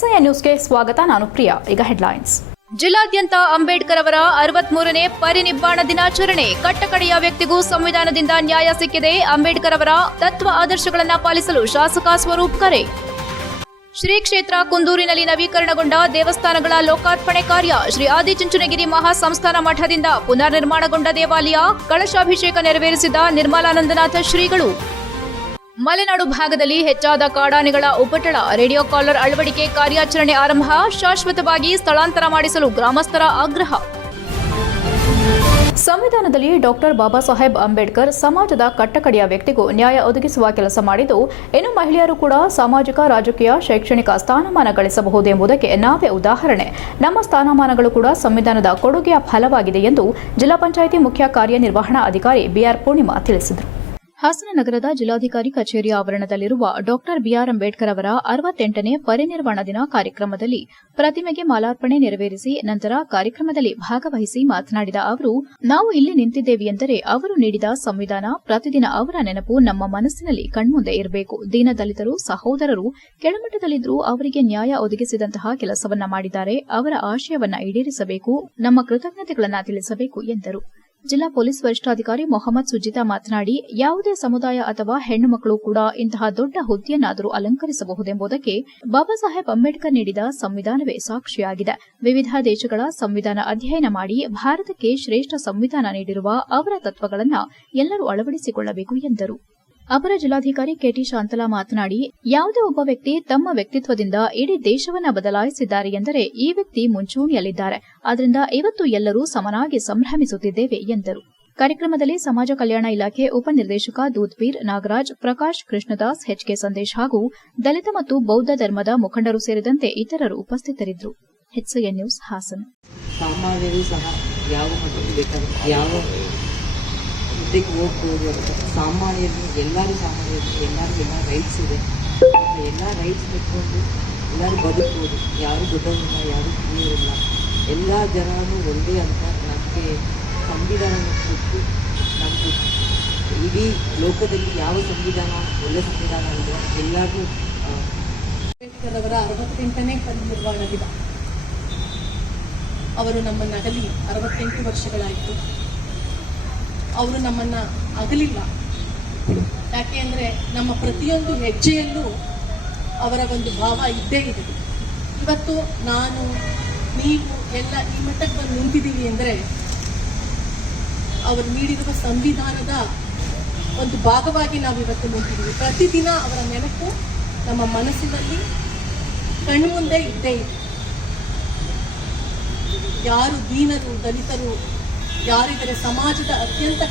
HCN ನ್ಯೂಸ್ಗೆ ಸ್ವಾಗತ. ನಾನು ಪ್ರಿಯಾ. ಈಗ ಹೆಡ್ಲೈನ್ಸ್. ಜಿಲ್ಲಾದ್ಯಂತ ಅಂಬೇಡ್ಕರ್ ಅವರ 63ನೇ ಪರಿನಿಬ್ಬಾಣ ದಿನಾಚರಣೆ. ಕಟ್ಟಕಡೆಯ ವ್ಯಕ್ತಿಗೂ ಸಂವಿಧಾನದಿಂದ ನ್ಯಾಯ ಸಿಕ್ಕಿದೆ. ಅಂಬೇಡ್ಕರ್ ಅವರ ತತ್ವ ಆದರ್ಶಗಳನ್ನು ಪಾಲಿಸಲು ಶಾಸಕ ಸ್ವರೂಪ್ ಕರೆ. ಶ್ರೀ ಕ್ಷೇತ್ರ ಕುಂದೂರಿನಲ್ಲಿ ನವೀಕರಣಗೊಂಡ ದೇವಸ್ಥಾನಗಳ ಲೋಕಾರ್ಪಣೆ ಕಾರ್ಯ. ಶ್ರೀ ಆದಿಚುಂಚನಗಿರಿ ಮಹಾಸಂಸ್ಥಾನ ಮಠದಿಂದ ಪುನರ್ ನಿರ್ಮಾಣಗೊಂಡ ದೇವಾಲಯ. ಕಳಶಾಭಿಷೇಕ ನೆರವೇರಿಸಿದ ನಿರ್ಮಲಾನಂದನಾಥ ಶ್ರೀಗಳು. ಮಲೆನಾಡು ಭಾಗದಲ್ಲಿ ಹೆಚ್ಚಾದ ಕಾಡಾನೆಗಳ ಉಪಟಳ. ರೇಡಿಯೋ ಕಾಲರ್ ಅಳವಡಿಕೆ ಕಾರ್ಯಾಚರಣೆ ಆರಂಭ. ಶಾಶ್ವತವಾಗಿ ಸ್ಥಳಾಂತರ ಮಾಡಿಸಲು ಗ್ರಾಮಸ್ಥರ ಆಗ್ರಹ. ಸಂವಿಧಾನದಲ್ಲಿ ಡಾಕ್ಟರ್ ಬಾಬಾ ಸಾಹೇಬ್ ಅಂಬೇಡ್ಕರ್ ಸಮಾಜದ ಕಟ್ಟಕಡೆಯ ವ್ಯಕ್ತಿಗೂ ನ್ಯಾಯ ಒದಗಿಸುವ ಕೆಲಸ ಮಾಡಿದ್ದು, ಇನ್ನು ಮಹಿಳೆಯರು ಕೂಡ ಸಾಮಾಜಿಕ, ರಾಜಕೀಯ, ಶೈಕ್ಷಣಿಕ ಸ್ಥಾನಮಾನ ಗಳಿಸಬಹುದು ಎಂಬುದಕ್ಕೆ ನಾವೇ ಉದಾಹರಣೆ. ನಮ್ಮ ಸ್ಥಾನಮಾನಗಳು ಕೂಡ ಸಂವಿಧಾನದ ಕೊಡುಗೆಯ ಫಲವಾಗಿದೆ ಎಂದು ಜಿಲ್ಲಾ ಪಂಚಾಯಿತಿ ಮುಖ್ಯ ಕಾರ್ಯನಿರ್ವಹಣಾ ಅಧಿಕಾರಿ ಬಿಆರ್ ಪೂರ್ಣಿಮಾ ತಿಳಿಸಿದರು. ಹಾಸನ ನಗರದ ಜಿಲ್ಲಾಧಿಕಾರಿ ಕಚೇರಿ ಆವರಣದಲ್ಲಿರುವ ಡಾಕ್ಟರ್ ಬಿಆರ್ ಅಂಬೇಡ್ಕರ್ ಅವರ 68ನೇ ಪರಿನಿರ್ವಾಣ ದಿನ ಕಾರ್ಯಕ್ರಮದಲ್ಲಿ ಪ್ರತಿಮೆಗೆ ಮಾಲಾರ್ಪಣೆ ನೆರವೇರಿಸಿ ನಂತರ ಕಾರ್ಯಕ್ರಮದಲ್ಲಿ ಭಾಗವಹಿಸಿ ಮಾತನಾಡಿದ ಅವರು, ನಾವು ಇಲ್ಲಿ ನಿಂತಿದ್ದೇವೆ ಎಂದರೆ ಅವರು ನೀಡಿದ ಸಂವಿಧಾನ, ಪ್ರತಿದಿನ ಅವರ ನೆನಪು ನಮ್ಮ ಮನಸ್ಸಿನಲ್ಲಿ ಕಣ್ಮುಂದೆ ಇರಬೇಕು. ದೀನದಲಿತರು, ಸಹೋದರರು ಕೆಳಮಟ್ಟದಲ್ಲಿದ್ದರೂ ಅವರಿಗೆ ನ್ಯಾಯ ಒದಗಿಸಿದಂತಹ ಕೆಲಸವನ್ನ ಮಾಡಿದ್ದಾರೆ. ಅವರ ಆಶಯವನ್ನ ಈಡೇರಿಸಬೇಕು, ನಮ್ಮ ಕೃತಜ್ಞತೆಗಳನ್ನು ತಿಳಿಸಬೇಕು ಎಂದರು. ಜಿಲ್ಲಾ ಪೊಲೀಸ್ ವರಿಷ್ಠಾಧಿಕಾರಿ ಮೊಹಮ್ಮದ್ ಸುಜಿತಾ ಮಾತನಾಡಿ, ಯಾವುದೇ ಸಮುದಾಯ ಅಥವಾ ಹೆಣ್ಣು ಮಕ್ಕಳು ಕೂಡ ಇಂತಹ ದೊಡ್ಡ ಹುದ್ದೆಯನ್ನಾದರೂ ಅಲಂಕರಿಸಬಹುದೆಂಬುದಕ್ಕೆ ಬಾಬಾ ಸಾಹೇಬ್ ಅಂಬೇಡ್ಕರ್ ನೀಡಿದ ಸಂವಿಧಾನವೇ ಸಾಕ್ಷಿಯಾಗಿದೆ. ವಿವಿಧ ದೇಶಗಳ ಸಂವಿಧಾನ ಅಧ್ಯಯನ ಮಾಡಿ ಭಾರತಕ್ಕೆ ಶ್ರೇಷ್ಠ ಸಂವಿಧಾನ ನೀಡಿರುವ ಅವರ ತತ್ವಗಳನ್ನು ಎಲ್ಲರೂ ಅಳವಡಿಸಿಕೊಳ್ಳಬೇಕು ಎಂದರು. ಅಪರ ಜಿಲ್ಲಾಧಿಕಾರಿ ಕೆಟಿ ಶಾಂತಲಾ ಮಾತನಾಡಿ, ಯಾವುದೇ ಒಬ್ಬ ವ್ಯಕ್ತಿ ತಮ್ಮ ವ್ಯಕ್ತಿತ್ವದಿಂದ ಇಡೀ ದೇಶವನ್ನ ಬದಲಾಯಿಸಿದ್ದಾರೆ ಎಂದರೆ ಈ ವ್ಯಕ್ತಿ ಮುಂಚೂಣಿಯಲ್ಲಿದ್ದಾರೆ. ಆದ್ದರಿಂದ ಇವತ್ತು ಎಲ್ಲರೂ ಸಮನಾಗಿ ಸಂಭ್ರಮಿಸುತ್ತಿದ್ದೇವೆ ಎಂದರು. ಕಾರ್ಯಕ್ರಮದಲ್ಲಿ ಸಮಾಜ ಕಲ್ಯಾಣ ಇಲಾಖೆ ಉಪನಿರ್ದೇಶಕ ದೂದ್ಪೀರ್ ನಾಗರಾಜ್, ಪ್ರಕಾಶ್, ಕೃಷ್ಣದಾಸ್, ಎಚ್ಕೆ ಸಂದೇಶ್ ಹಾಗೂ ದಲಿತ ಮತ್ತು ಬೌದ್ಧ ಧರ್ಮದ ಮುಖಂಡರು ಸೇರಿದಂತೆ ಇತರರು ಉಪಸ್ಥಿತರಿದ್ದರು. HCN news Hassan. ಸಾಮಾನ್ಯರು ಸಹ ಯಾವ ಮಟ್ಟಕ್ಕೆ ಬೇಕಾದ್ರೆ ಯಾವ ಹುದ್ದೆಗೆ ಹೋಗ್ಬೋದು ಅಂತ ಸಾಮಾನ್ಯರು ಎಲ್ಲರಿಗೂ ಎಲ್ಲ ರೈಟ್ಸ್ ಇದೆ. ಎಲ್ಲ ರೈಟ್ಸ್ ಬಿಟ್ಕೊಂಡು ಎಲ್ಲರೂ ಬದುಕ್ಬೋದು. ಯಾರು ದೊಡ್ಡವರಿಲ್ಲ, ಯಾರು ಕಿರಿಯರಿಲ್ಲ, ಎಲ್ಲ ಜನರು ಒಂದೇ ಅಂತ ನಮಗೆ ಸಂವಿಧಾನ ಕೊಟ್ಟು ನಮ್ಮದು ಇಡೀ ಲೋಕದಲ್ಲಿ ಯಾವ ಸಂವಿಧಾನ ಒಳ್ಳೆ ಸಂವಿಧಾನ ಅಂದರೆ ಎಲ್ಲರಿಗೂ. ಅಂಬೇಡ್ಕರ್ ಅವರ 68ನೇ ಪರಿನಿರ್ವಾಣ ದಿನ. ಅವರು ನಮ್ಮನ್ನು ಅಗಲಿ 68 ವರ್ಷಗಳಾಯಿತು. ಅವರು ನಮ್ಮನ್ನ ಅಗಲಿಲ್ಲ. ಯಾಕೆ ಅಂದರೆ ನಮ್ಮ ಪ್ರತಿಯೊಂದು ಹೆಜ್ಜೆಯಲ್ಲೂ ಅವರ ಒಂದು ಭಾವ ಇದ್ದೇ ಇದೆ. ಇವತ್ತು ನಾನು, ನೀವು ಎಲ್ಲ ಈ ಮಟ್ಟಕ್ಕೆ ಬಂದು ನಿಂತಿದ್ದೀವಿ ಅಂದರೆ ಅವರು ನೀಡಿರುವ ಸಂವಿಧಾನದ ಒಂದು ಭಾಗವಾಗಿ ನಾವು ಇವತ್ತು ನಿಂತಿದ್ದೀವಿ. ಪ್ರತಿದಿನ ಅವರ ನೆನಪು ನಮ್ಮ ಮನಸ್ಸಿನಲ್ಲಿ ಕಣ್ಮುಂದೆ ಇದ್ದೇ ಇದೆ. ಯಾರು ದೀನರು, ದಲಿತರು ಯಾರಿದರೆ ಸಮಾಜದ ಅತ್ಯಂತ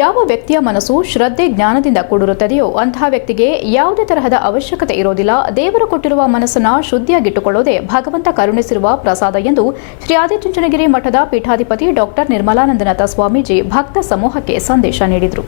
ಯಾವ ವ್ಯಕ್ತಿಯ ಮನಸ್ಸು ಶ್ರದ್ಧೆ, ಜ್ಞಾನದಿಂದ ಕೂಡಿರುತ್ತದೆಯೋ ಅಂತಹ ವ್ಯಕ್ತಿಗೆ ಯಾವುದೇ ತರಹದ ಅವಶ್ಯಕತೆ ಇರೋದಿಲ್ಲ. ದೇವರು ಕೊಟ್ಟಿರುವ ಮನಸ್ಸನ್ನು ಶುದ್ಧಿಯಾಗಿಟ್ಟುಕೊಳ್ಳೋದೇ ಭಗವಂತ ಕರುಣಿಸಿರುವ ಪ್ರಸಾದ ಎಂದು ಶ್ರೀ ಆದಿಚುಂಚನಗಿರಿ ಮಠದ ಪೀಠಾಧಿಪತಿ ಡಾಕ್ಟರ್ ನಿರ್ಮಲಾನಂದನಾಥ ಸ್ವಾಮೀಜಿ ಭಕ್ತ ಸಮೂಹಕ್ಕೆ ಸಂದೇಶ ನೀಡಿದರು.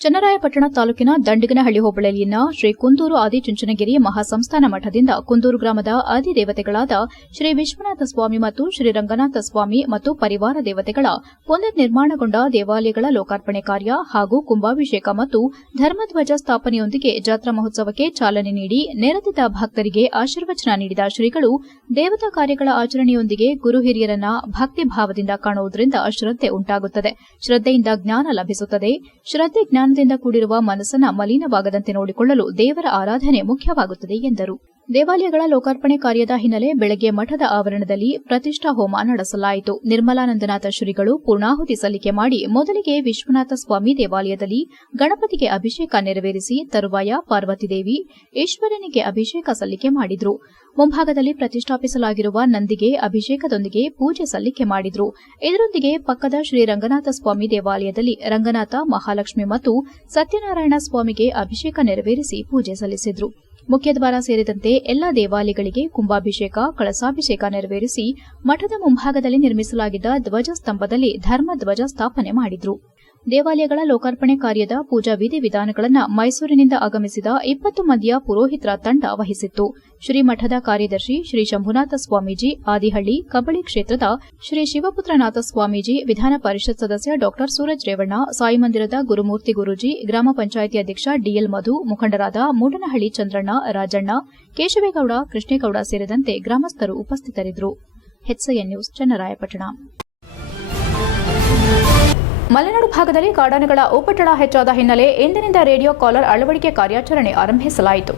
ಚನ್ನರಾಯಪಟ್ಟಣ ತಾಲೂಕಿನ ದಂಡಿಗನಹಳ್ಳಿ ಹೋಬಳಿಯಲ್ಲಿನ ಶ್ರೀ ಕುಂದೂರು ಆದಿಚುಂಚನಗಿರಿ ಮಹಾಸಂಸ್ಥಾನ ಮಠದಿಂದ ಕುಂದೂರು ಗ್ರಾಮದ ಅಧಿದೇವತೆಗಳಾದ ಶ್ರೀ ವಿಶ್ವನಾಥ ಸ್ವಾಮಿ ಮತ್ತು ಶ್ರೀ ರಂಗನಾಥ ಸ್ವಾಮಿ ಮತ್ತು ಪರಿವಾರ ದೇವತೆಗಳ ಪುನರ್ ನಿರ್ಮಾಣಗೊಂಡ ದೇವಾಲಯಗಳ ಲೋಕಾರ್ಪಣೆ ಕಾರ್ಯ ಹಾಗೂ ಕುಂಭಾಭಿಷೇಕ ಮತ್ತು ಧರ್ಮಧ್ವಜ ಸ್ಥಾಪನೆಯೊಂದಿಗೆ ಜಾತ್ರಾ ಮಹೋತ್ಸವಕ್ಕೆ ಚಾಲನೆ ನೀಡಿ ನೆರೆದಿದ್ದ ಭಕ್ತರಿಗೆ ಆಶೀರ್ವಚನ ನೀಡಿದ ಶ್ರೀಗಳು, ದೇವತಾ ಕಾರ್ಯಗಳ ಆಚರಣೆಯೊಂದಿಗೆ ಗುರು ಹಿರಿಯರನ್ನ ಭಕ್ತಿ ಭಾವದಿಂದ ಕಾಣುವುದರಿಂದ ಶ್ರದ್ಧೆ ಉಂಟಾಗುತ್ತದೆ. ಶ್ರದ್ಧೆಯಿಂದ ಜ್ಞಾನ ಲಭಿಸುತ್ತದೆ. ಶ್ರದ್ಧೆ ಜ್ಞಾನದಿಂದ ಕೂಡಿರುವ ಮನಸ್ಸನ್ನ ಮಲಿನವಾಗದಂತೆ ನೋಡಿಕೊಳ್ಳಲು ದೇವರ ಆರಾಧನೆ ಮುಖ್ಯವಾಗುತ್ತದೆ ಎಂದರು. ದೇವಾಲಯಗಳ ಲೋಕಾರ್ಪಣೆ ಕಾರ್ಯದ ಹಿನ್ನೆಲೆ ಬೆಳಗ್ಗೆ ಮಠದ ಆವರಣದಲ್ಲಿ ಪ್ರತಿಷ್ಠಾ ಹೋಮ ನಡೆಸಲಾಯಿತು. ನಿರ್ಮಲಾನಂದನಾಥ ಶ್ರೀಗಳು ಪೂರ್ಣಾಹುತಿ ಸಲ್ಲಿಕೆ ಮಾಡಿ ಮೊದಲಿಗೆ ವಿಶ್ವನಾಥ ಸ್ವಾಮಿ ದೇವಾಲಯದಲ್ಲಿ ಗಣಪತಿಗೆ ಅಭಿಷೇಕ ನೆರವೇರಿಸಿ ತರುವಾಯ ಪಾರ್ವತಿದೇವಿ, ಈಶ್ವರನಿಗೆ ಅಭಿಷೇಕ ಸಲ್ಲಿಕೆ ಮಾಡಿದ್ರು. ಮುಂಭಾಗದಲ್ಲಿ ಪ್ರತಿಷ್ಠಾಪಿಸಲಾಗಿರುವ ನಂದಿಗೆ ಅಭಿಷೇಕದೊಂದಿಗೆ ಪೂಜೆ ಸಲ್ಲಿಕೆ ಮಾಡಿದ್ರು. ಇದರೊಂದಿಗೆ ಪಕ್ಕದ ಶ್ರೀ ರಂಗನಾಥ ಸ್ವಾಮಿ ದೇವಾಲಯದಲ್ಲಿ ರಂಗನಾಥ, ಮಹಾಲಕ್ಷ್ಮಿ ಮತ್ತು ಸತ್ಯನಾರಾಯಣ ಸ್ವಾಮಿಗೆ ಅಭಿಷೇಕ ನೆರವೇರಿಸಿ ಪೂಜೆ ಸಲ್ಲಿಸಿದ್ರು. ಮುಖ್ಯದ್ವಾರ ಸೇರಿದಂತೆ ಎಲ್ಲಾ ದೇವಾಲಯಗಳಿಗೆ ಕುಂಭಾಭಿಷೇಕ, ಕಳಸಾಭಿಷೇಕ ನೆರವೇರಿಸಿ ಮಠದ ಮುಂಭಾಗದಲ್ಲಿ ನಿರ್ಮಿಸಲಾಗಿದ್ದ ಧ್ವಜ ಸ್ತಂಭದಲ್ಲಿ ಧರ್ಮ ಧ್ವಜ ಸ್ಥಾಪನೆ ಮಾಡಿದ್ರು. ದೇವಾಲಯಗಳ ಲೋಕಾರ್ಪಣೆ ಕಾರ್ಯದ ಪೂಜಾ ವಿಧಿವಿಧಾನಗಳನ್ನು ಮೈಸೂರಿನಿಂದ ಆಗಮಿಸಿದ 20 ಮಂದಿಯ ಪುರೋಹಿತರ ತಂಡ ವಹಿಸಿತ್ತು. ಶ್ರೀಮಠದ ಕಾರ್ಯದರ್ಶಿ ಶ್ರೀ ಶಂಭುನಾಥ ಸ್ವಾಮೀಜಿ, ಆದಿಹಳ್ಳಿ ಕಬಳಿ ಕ್ಷೇತ್ರದ ಶ್ರೀ ಶಿವಪುತ್ರನಾಥ ಸ್ವಾಮೀಜಿ, ವಿಧಾನ ಪರಿಷತ್ ಸದಸ್ಯ ಡಾ ಸೂರಜ್ ರೇವಣ್ಣ, ಸಾಯಿ ಮಂದಿರದ ಗುರುಮೂರ್ತಿ ಗುರೂಜಿ, ಗ್ರಾಮ ಪಂಚಾಯಿತಿ ಅಧ್ಯಕ್ಷ ಡಿಎಲ್ ಮಧು, ಮುಖಂಡರಾದ ಮೂಡನಹಳ್ಳಿ ಚಂದ್ರಣ್ಣ, ರಾಜಣ್ಣ, ಕೇಶವೇಗೌಡ, ಕೃಷ್ಣೇಗೌಡ ಸೇರಿದಂತೆ ಗ್ರಾಮಸ್ಥರು ಉಪಸ್ಥಿತರಿದ್ದರು. HCN news, Channarayapatna. ಮಲೆನಾಡು ಭಾಗದಲ್ಲಿ ಕಾಡಾನೆಗಳ ಉಪಟಳ ಹೆಚ್ಚಾದ ಹಿನ್ನೆಲೆ ಇಂದಿನಿಂದ ರೇಡಿಯೋ ಕಾಲರ್ ಅಳವಡಿಕೆ ಕಾರ್ಯಾಚರಣೆ ಆರಂಭಿಸಲಾಯಿತು.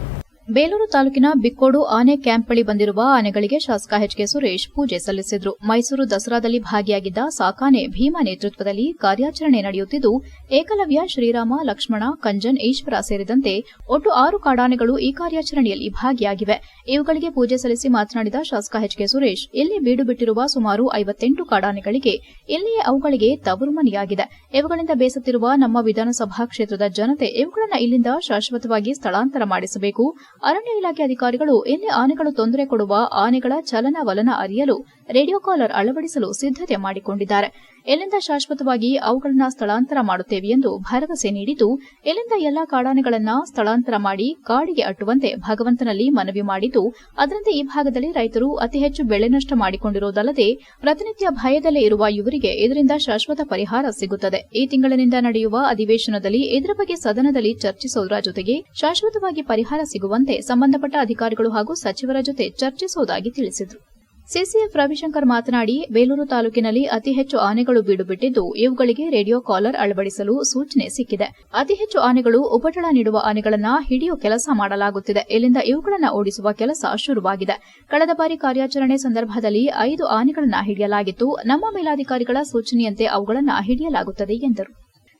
ಬೇಲೂರು ತಾಲೂಕಿನ ಬಿಕ್ಕೋಡು ಆನೆ ಕ್ಯಾಂಪ್ ಬಳಿ ಬಂದಿರುವ ಆನೆಗಳಿಗೆ ಶಾಸಕ ಎಚ್ಕೆ ಸುರೇಶ್ ಪೂಜೆ ಸಲ್ಲಿಸಿದರು. ಮೈಸೂರು ದಸರಾದಲ್ಲಿ ಭಾಗಿಯಾಗಿದ್ದ ಸಾಕಾನೆ ಭೀಮಾ ನೇತೃತ್ವದಲ್ಲಿ ಕಾರ್ಯಾಚರಣೆ ನಡೆಯುತ್ತಿದ್ದು, ಏಕಲವ್ಯ, ಶ್ರೀರಾಮ, ಲಕ್ಷ್ಮಣ, ಕಂಜನ್, ಈಶ್ವರ ಸೇರಿದಂತೆ ಒಟ್ಟು 6 ಕಾಡಾನೆಗಳು ಈ ಕಾರ್ಯಾಚರಣೆಯಲ್ಲಿ ಭಾಗಿಯಾಗಿವೆ. ಇವುಗಳಿಗೆ ಪೂಜೆ ಸಲ್ಲಿಸಿ ಮಾತನಾಡಿದ ಶಾಸಕ ಎಚ್ಕೆ ಸುರೇಶ್, ಇಲ್ಲಿ ಬೀಡು ಬಿಟ್ಟಿರುವ ಸುಮಾರು 58 ಕಾಡಾನೆಗಳಿಗೆ ಇಲ್ಲಿಯೇ ಅವುಗಳಿಗೆ ತವರು ಮನೆಯಾಗಿದೆ. ಇವುಗಳಿಂದ ಬೇಸತ್ತಿರುವ ನಮ್ಮ ವಿಧಾನಸಭಾ ಕ್ಷೇತ್ರದ ಜನತೆ ಇವುಗಳನ್ನು ಇಲ್ಲಿಂದ ಶಾಶ್ವತವಾಗಿ ಸ್ಥಳಾಂತರ ಮಾಡಿಸಬೇಕು. ಅರಣ್ಯ ಇಲಾಖೆ ಅಧಿಕಾರಿಗಳು ಇಲ್ಲಿ ಆನೆಗಳು ತೊಂದರೆ ಕೊಡುವ ಆನೆಗಳ ಚಲನವಲನ ಅರಿಯಲು ರೇಡಿಯೋ ಕಾಲರ್ ಅಳವಡಿಸಲು ಸಿದ್ದತೆ ಮಾಡಿಕೊಂಡಿದ್ದಾರೆ. ಇಲ್ಲಿಂದ ಶಾಶ್ವತವಾಗಿ ಅವುಗಳನ್ನು ಸ್ಥಳಾಂತರ ಮಾಡುತ್ತೇವೆ ಎಂದು ಭರವಸೆ ನೀಡಿದ್ದು, ಇಲ್ಲಿಂದ ಎಲ್ಲಾ ಕಾಡಾನೆಗಳನ್ನು ಸ್ಥಳಾಂತರ ಮಾಡಿ ಕಾಡಿಗೆ ಅಟ್ಟುವಂತೆ ಭಗವಂತನಲ್ಲಿ ಮನವಿ ಮಾಡಿದ್ದು, ಅದರಂತೆ ಈ ಭಾಗದಲ್ಲಿ ರೈತರು ಅತಿ ಹೆಚ್ಚು ಬೆಳೆ ನಷ್ಟ ಮಾಡಿಕೊಂಡಿರುವುದಲ್ಲದೆ ಪ್ರತಿನಿತ್ಯ ಭಯದಲ್ಲೇ ಇರುವ ಇವರಿಗೆ ಇದರಿಂದ ಶಾಶ್ವತ ಪರಿಹಾರ ಸಿಗುತ್ತದೆ. ಈ ತಿಂಗಳಿನಿಂದ ನಡೆಯುವ ಅಧಿವೇಶನದಲ್ಲಿ ಇದರ ಬಗ್ಗೆ ಸದನದಲ್ಲಿ ಚರ್ಚಿಸುವುದರ ಜೊತೆಗೆ ಶಾಶ್ವತವಾಗಿ ಪರಿಹಾರ ಸಿಗುವಂತೆ ಸಂಬಂಧಪಟ್ಟ ಅಧಿಕಾರಿಗಳು ಹಾಗೂ ಸಚಿವರ ಜೊತೆ ಚರ್ಚಿಸುವುದಾಗಿ ತಿಳಿಸಿದರು. ಸಿಸಿಎಫ್ ರವಿಶಂಕರ್ ಮಾತನಾಡಿ, ಬೇಲೂರು ತಾಲೂಕಿನಲ್ಲಿ ಅತಿ ಹೆಚ್ಚು ಆನೆಗಳು ಬೀಡು ಬಿಟ್ಟಿದ್ದು, ಇವುಗಳಿಗೆ ರೇಡಿಯೋ ಕಾಲರ್ ಅಳವಡಿಸಲು ಸೂಚನೆ ಸಿಕ್ಕಿದೆ. ಅತಿ ಹೆಚ್ಚು ಆನೆಗಳು ಉಪಟಳ ನೀಡುವ ಆನೆಗಳನ್ನು ಹಿಡಿಯುವ ಕೆಲಸ ಮಾಡಲಾಗುತ್ತಿದೆ. ಇಲ್ಲಿಂದ ಇವುಗಳನ್ನು ಓಡಿಸುವ ಕೆಲಸ ಶುರುವಾಗಿದೆ. ಕಳೆದ ಬಾರಿ ಕಾರ್ಯಾಚರಣೆ ಸಂದರ್ಭದಲ್ಲಿ 5 ಆನೆಗಳನ್ನು ಹಿಡಿಯಲಾಗಿತ್ತು. ನಮ್ಮ ಮೇಲಾಧಿಕಾರಿಗಳ ಸೂಚನೆಯಂತೆ ಅವುಗಳನ್ನು ಹಿಡಿಯಲಾಗುತ್ತದೆ ಎಂದರು.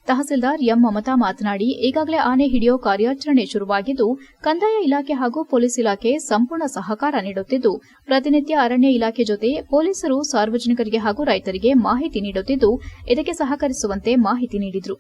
ತಹಸೀಲ್ದಾರ್ ಎಂ ಮಮತಾ ಮಾತನಾಡಿ, ಈಗಾಗಲೇ ಆನೆ ಹಿಡಿಯೋ ಕಾರ್ಯಾಚರಣೆ ಶುರುವಾಗಿದ್ದು, ಕಂದಾಯ ಇಲಾಖೆ ಹಾಗೂ ಪೊಲೀಸ್ ಇಲಾಖೆ ಸಂಪೂರ್ಣ ಸಹಕಾರ ನೀಡುತ್ತಿದ್ದು, ಪ್ರತಿನಿತ್ಯ ಅರಣ್ಯ ಇಲಾಖೆ ಜೊತೆ ಪೊಲೀಸರು ಸಾರ್ವಜನಿಕರಿಗೆ ಹಾಗೂ ರೈತರಿಗೆ ಮಾಹಿತಿ ನೀಡುತ್ತಿದ್ದು, ಇದಕ್ಕೆ ಸಹಕರಿಸುವಂತೆ ಮಾಹಿತಿ ನೀಡಿದರು.